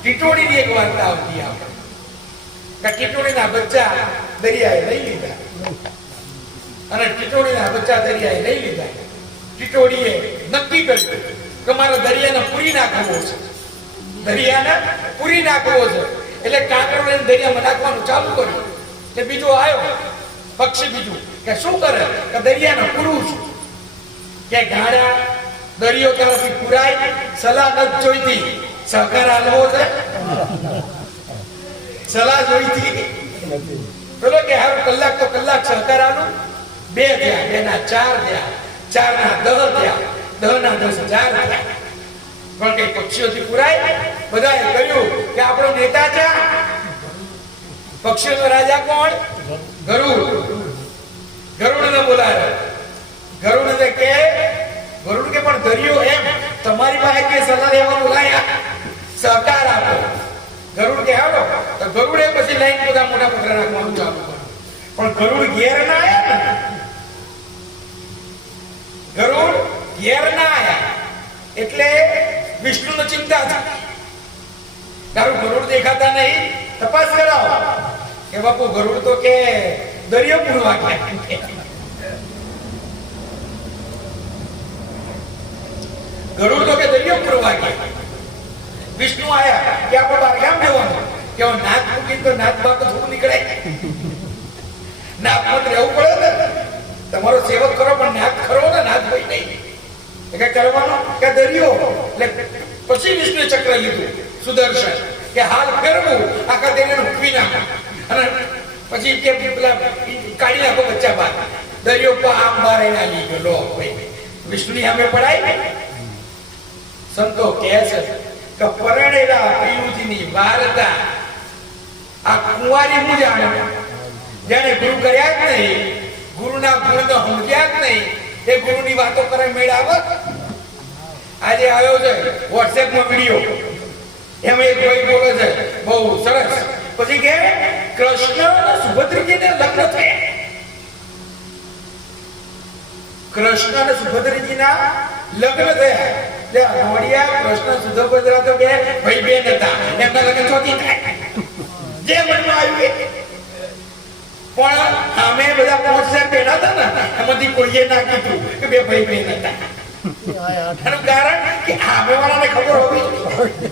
ટીટોડીની એક વાર્તા આવતી આપણે કે ટીટોડીના બચ્ચા દરિયાએ લઈ લીધા અને ટીટોડીના બચ્ચા દરિયાએ લઈ લીધા. ટીટોડીએ નક્કી કર્યું કે મારે દરિયાને પૂરી નાખવો છે, દરિયાને પૂરી નાખવો છે. એટલે કાંકરોને દરિયામાં નાખવાનું ચાલુ કર્યું. કે બીજો આવ્યો પક્ષી બીજું કે શું કરે કે દરિયાને પૂરું છું. કે ગાડા દરિયો તરફથી પુરાય સલાહ નથી જોઈતી, સહકાર આલવો છે, સલાહ જોઈતી પેલો કે હારું કલાક તો કલાક સહકાર આલું. 2 થયા, 2 ના 4 થયા, 4 ના 10 થયા, 10 ના 10 4 થયા. પણ કઈ પક્ષીઓથી પુરાય? બધાએ કહ્યું કે આપણો નેતા છે. પક્ષીઓનો રાજા કોણ? ગરુડ. ગરુડને બોલાવ્યો. ગરુડને કે ગરુડ કે પણ દરિયો એમ તમારી પાસે કે સલાહ લેવા બોલાયા, સહકાર આપો. ગરુડ કે હાલો. તો ગરુડે પછી લાઈન મોટા મોટા પગલા રાખવાનું ચાલુ કર્યું. પણ ગરુડ ઘેર ના આયા ને, ગરુડ ઘેર ના આયા એટલે વિષ્ણુને ચિંતા છે. તારું ગરુડ દેખાતા નહીં, તપાસ કરાવો. કે બાપુ ગરુડ તો કે દરિયો પૂરવા ગયા. ગરુડ તો કે દરિયો પૂરવા ગયા. વિષ્ણુ આયા કે આપણે બહાર ગામ જવાનું. કે નાથ મૂકી તો નાથ બાર તો થોડું નીકળે, નાથ મત રહેવું પડે ને. તમારો સેવક કરો પણ નાથ ખરો ને, નાથ ભાઈ નહીં. કે કરવાનો કે દરિયો. એટલે પછી વિષ્ણુએ ચક્ર લીધું સુદર્શન કે હાલ ફેરવું આખા દરિયાને મૂકવી નાખો અને પછી કે પેલા કાઢી નાખો બચ્ચા બહાર. દરિયો આમ બહાર આવી ગયો. લો ભાઈ વિષ્ણુની સામે પડાય. સંતો કહે છે કે પરણેલા પિયુજીની વાર્તા આ કુંવારી હું જાણે, જેને ગુરુ કર્યા જ નહીં, ગુરુના ગુણ તો સમજ્યા જ નહીં, એ ગુરુની વાતો કરે મેળાવ. આજે આવ્યો છે વોટ્સએપમાં વિડીયો, એમ એક ભાઈ બોલે છે બહુ સરસ. પછી કે કૃષ્ણ અને સુભદ્રાજીને લગ્ન થયા. કૃષ્ણ અને સુભદ્રાજીના લગ્ન થયા. કૃષ્ણ સુભદ્રા તો બે ભાઈ બેન હતા, એમના લગ્ન ચોથી થાય જે મનમાં આવ્યું. પણ અમે બધા 5 બેઠા હતા ને, એમાંથી કોઈએ ના કીધું કે બે ભાઈ બેન હતા. એનું કારણ કે આમે વાળાને ખબર હોવી જોઈએ.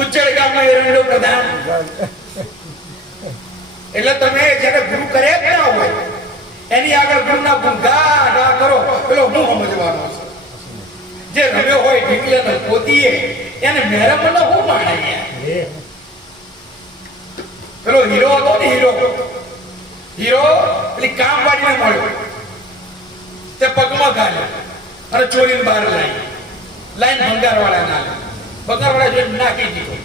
ઉચ્ચળ ગામમાં એરંડો પ્રધાન. એટલે તમે જ્યારે ગુરુ કર્યા જ ના હોય એની આગળ ગુરુના ગુંગા ગા કરો, પેલો હું સમજવાનો છે. જે રમ્યો હોય ઢીકલે ને પોતીએ એને મેરમ ન હું માણે. પેલો હીરો હતો ને, હીરો પેલી કામ વાળીને મળ્યો, તે પગમાં ગાલ્યો અને ચોરીને બહાર લાઈન ભંગારવાળા ના બકાલાવાળા જોઈને નાખી દીધો.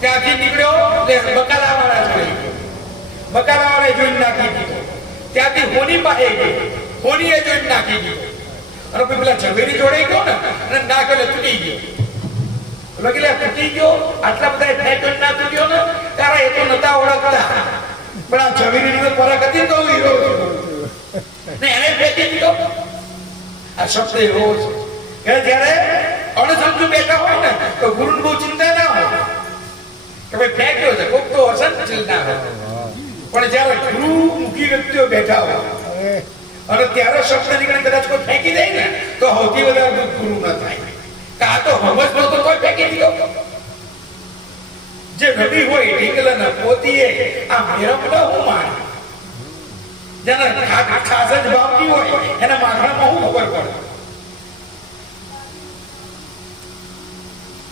ત્યાંથી નીકળ્યો એટલે બકાલાવાળા જોઈ ગયો, બકાલાવાળા જોઈને નાખી દીધો. ત્યાંથી હોની પાસે ગયો, હોનીએ જોઈને નાખી દીધો. અને પેલા ઝવેરી જોડે ગયો ને અને નાખ એટલે તૂટી ગયો. એટલે તૂટી ગયો, આટલા બધા ફેટો ના તૂટ્યો ને, તારા એ તો નતા ઓળખતા. પણ આ ઝવેરીની પરખ હતી તો હીરો ને એને ફેંકી દીધો. આ શબ્દ એવો છે કે જ્યારે અણસમજુ બેઠા હોય ને તો ગુરુને બહુ ચિંતા ના હોય કે ભાઈ ફેંક્યો છે, કોક તો અસંચિત ના હોય. પણ જ્યારે ગુરુ મુખી વ્યક્તિઓ બેઠા હોય અને ત્યારે શબ્દ નીકળે કદાચ કોઈ ફેંકી દે ને તો સૌથી વધારે ગુરુ ન થાય. આ તો હમજ તો કોઈ ફેંકી દીધો. જે રવિ હોય ઢીકલા ના પોતીએ આ મેરમ ન હું માને. જેને ખાસ જ ભાવતી હોય એને માખણમાં હું ખબર પડે.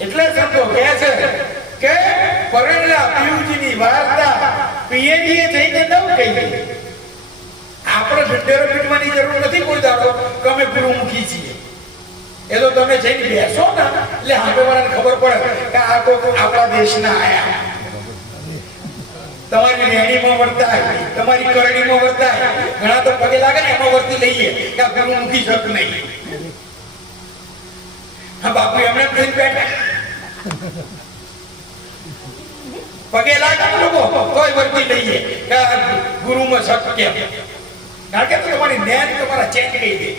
એટલે સંતો કહે છે કે પરણેલા પિયુજીની વાર્તા પિયરીએ જઈને ન કહી. આપણે ઢંઢેરો પીટવાની જરૂર નથી કોઈ દાડો કે અમે ગુરુમુખી છીએ. એ તો તમે જઈને બેસો ને એટલે સામેવાળાને ખબર પડે કે આ તો આપણા દેશના આયા. તમારી રેણીમાં વર્તાય, તમારી કરણીમાં વર્તાય. ઘણા તો પગે લાગે ને એમાં વર્તી લઈએ કે આ ગુરુમુખી શક નહીં. હા બાપુ એમને થઈને બેઠા પગે લાગે લોકો તોય વર્તી લઈએ કે ગુરુમાં શક કેમ. કારણ કે તમારી નેન તમારા ચેન કહી દે.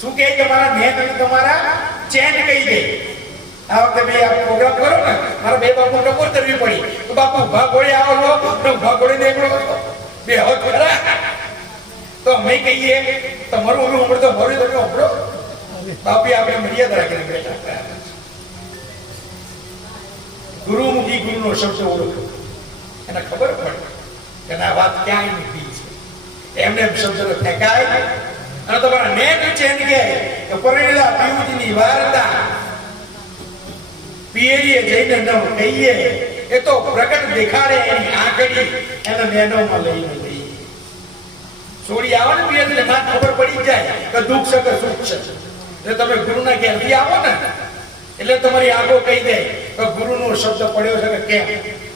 શું કહે તમારા નેન અને તમારા ચેન કહી દે. આ વખતે મેં આ પ્રોગ્રામ કરો ને મારા બે બાપુ ટકોર કરવી પડી તો બાપુ ઉભા ઘોડે આવો લો ઉભા ઘોડે નીકળો બે હોત ખરા તો અમે કહીએ તમારું ઓલું હમણાં તો ભરું તમે હમણો બાપી આપણે મર્યાદા રાખીને બેઠા. ગુરુમુખી ગુરુનો શબ્દ ઓળખ્યો એને ખબર પડે કે આ વાત ક્યાંય મૂકી છે. એમને શબ્દ ફેંકાય અને તમારા નેક ચેન કે પરણેલા પિયુજીની વાર્તા પિયરીએ જઈને ન કહીએ. એ તો પ્રગટ દેખાડે એની આંગળી એને નેનોમાં લઈને જઈએ. છોડી આવો ને પિયર એટલે માન ખબર પડી જાય કે દુઃખ છે કે સુખ છે. એટલે તમે ગુરુના ઘેરથી આવો ને એટલે તમારી આંખો કહી દે કે ગુરુનો શબ્દ પડ્યો છે કે કેમ.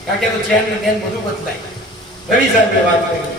કારણ કે તો ચેન ને નેન બધું બદલાય. રવિ સાહેબે વાત કરી.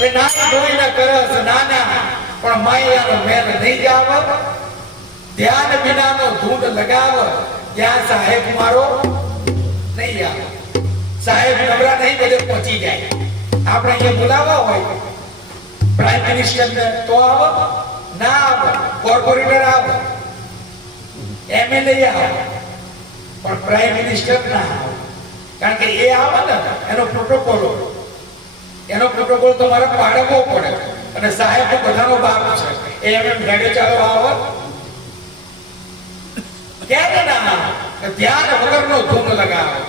કે નાની ડોહીને કરસ નાના પણ માયાનો મેલ નહીં જાવ ધ્યાન વિનાનો ધૂંઢ લગાવ ત્યાં સાહેબ મારો નહીં આવે સાહેબ નવરા નહીં બધે પહોંચી જાય આપણે અહીંયા બોલાવવા હોય પ્રાઇમ મિનિસ્ટર ને તો આવો ના આવો કોર્પોરેટર આવો એમએલએ આવો પણ પ્રાઇમ મિનિસ્ટર ના આવે કારણ કે એ આવે ને એનો પ્રોટોકોલ તમારે પાડવો પડે અને સાહેબ બધાનો બાપ છે એમ ગાડી ચાલો આવો ક્યારે ના ધ્યાન વગરનો ધૂન લગાવો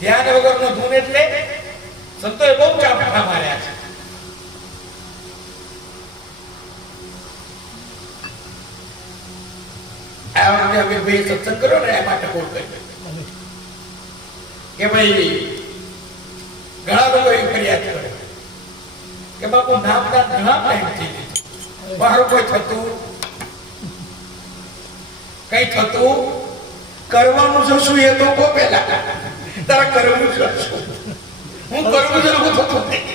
ધ્યાન વગરનો ધૂન એટલે સંતોએ બહુ ચાપટા માર્યા છે આ વખતે અમે બે સત્સંગ કર્યો ને એ માટે કોલ કર્યો કે ભાઈ ઘણા લોકો એ ફરિયાદ કરે કે બાપુ નામદાર ઘણા ટાઈમ થઈ ગયો મારું કોઈ થતું કઈ થતું કરવાનું છે શું એ તો કો પહેલા તારે કરવું છે શું હું કરવું છે હું થતું નહીં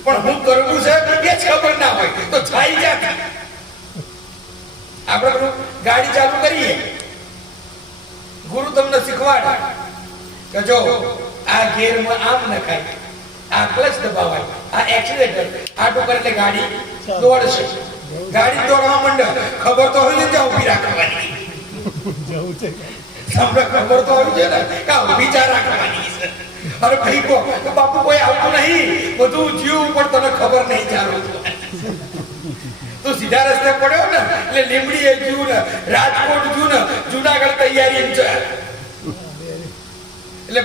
પણ હું કરવું છે એ જ ખબર ના હોય તો છાઈ જા આપણે ગાડી ચાલુ કરીએ ગુરુ તમને શીખવાડે કે જો આ ગેરમાં આમ નખાય આ ક્લચ દબાવાય આ એક્સિલેટર આટો કરે એટલે ગાડી દોડશે ગાડી દોડવા માંડે ખબર તો હોય ને ત્યાં ઊભી રાખવાની તમને ખબર તો હોય છે ને કે ઊભી ચા રાખવાની છે અરે ભાઈ કો બાપુ કોઈ આવતું નહીં બધું જીવ પણ તને ખબર નહીં ચાલુ તો સીધા રસ્તે પડ્યો ને એટલે લીમડી એ જીવ ને રાજકોટ જીવ ને જુનાગઢ તૈયારી છે એટલે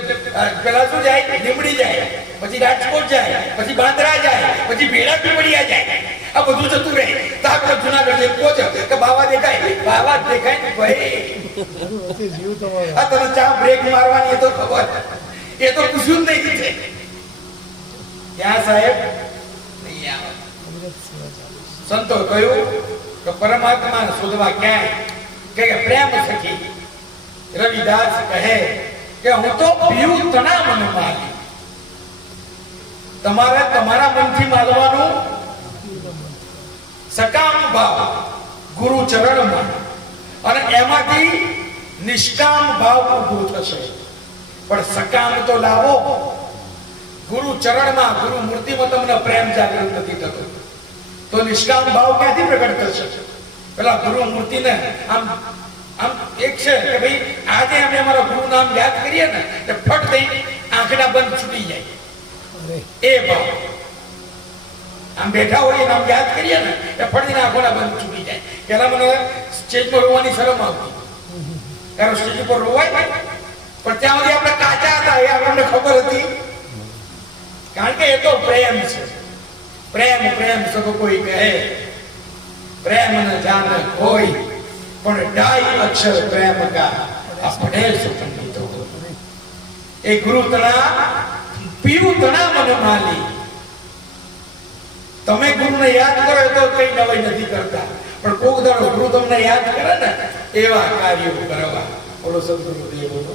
પેલા શું જાય લીમડી જાય પછી રાજકોટ જાય પછી બાંદ્રા જાય પછી ભેડા પીપળિયા જાય આ બધું જતું રહે તો આપણે જુનાગઢ જઈને પહોંચે કે બાવા દેખાય ને ભાઈ આ તને ચા બ્રેક મારવાની એ તો ખબર એ તો પૂછ્યું જ નહીં છે ક્યાં સાહેબ નહીં આવે સંતો કહ્યું કે પરમાત્મા શોધવા ક્યાંય કે પ્રેમ સખી રવિદાસ કહે કે હું તો પીવું તણા મન માલી તમારે તમારા મનથી માલવાનું સકામ ભાવ ગુરુ ચરણમાં અને એમાંથી નિષ્કામ ભાવ ઊભો થશે પણ સકામ તો લાવો ગુરુ ચરણમાં ગુરુ મૂર્તિમાં તમને પ્રેમ જાગૃત નથી થતો તો નિષ્કામ ભાવ ક્યાંથી પ્રગટ થશે પેલા ગુરુ મૂર્તિને આમ એક છે કે ભાઈ આજે અમે અમારા ગુરુ નામ યાદ કરીએ ને એટલે ફટ દઈ આંખના બંધ છૂટી જાય એ ભાવ આમ બેઠા હોય નામ યાદ કરીએ ને એટલે ફટ દઈને આંખોના બંધ છૂટી જાય પેલા મને સ્ટેજ પર રોવાની શરમ આવતી કારણ સ્ટેજ ઉપર રોવાય પણ ત્યાં સુધી આપણે કાચા હતા એ આપણને ખબર હતી કારણ કે એ તો પ્રેમ છે પ્રેમ પ્રેમ સબ કોઈ કહે પ્રેમ ન જાને કોઈ પણ ડાઈ અક્ષર પ્રેમ કા આપણે સુપંડિત હો એ ગુરુ તણા પીવું તણા મન માલી તમે ગુરુને યાદ કરો તો કઈ નવાઈ નથી કરતા પણ કોક દાડો ગુરુ તમને યાદ કરે ને એવા કાર્યો કરવા બોલો સદગુરુદેવ બોલો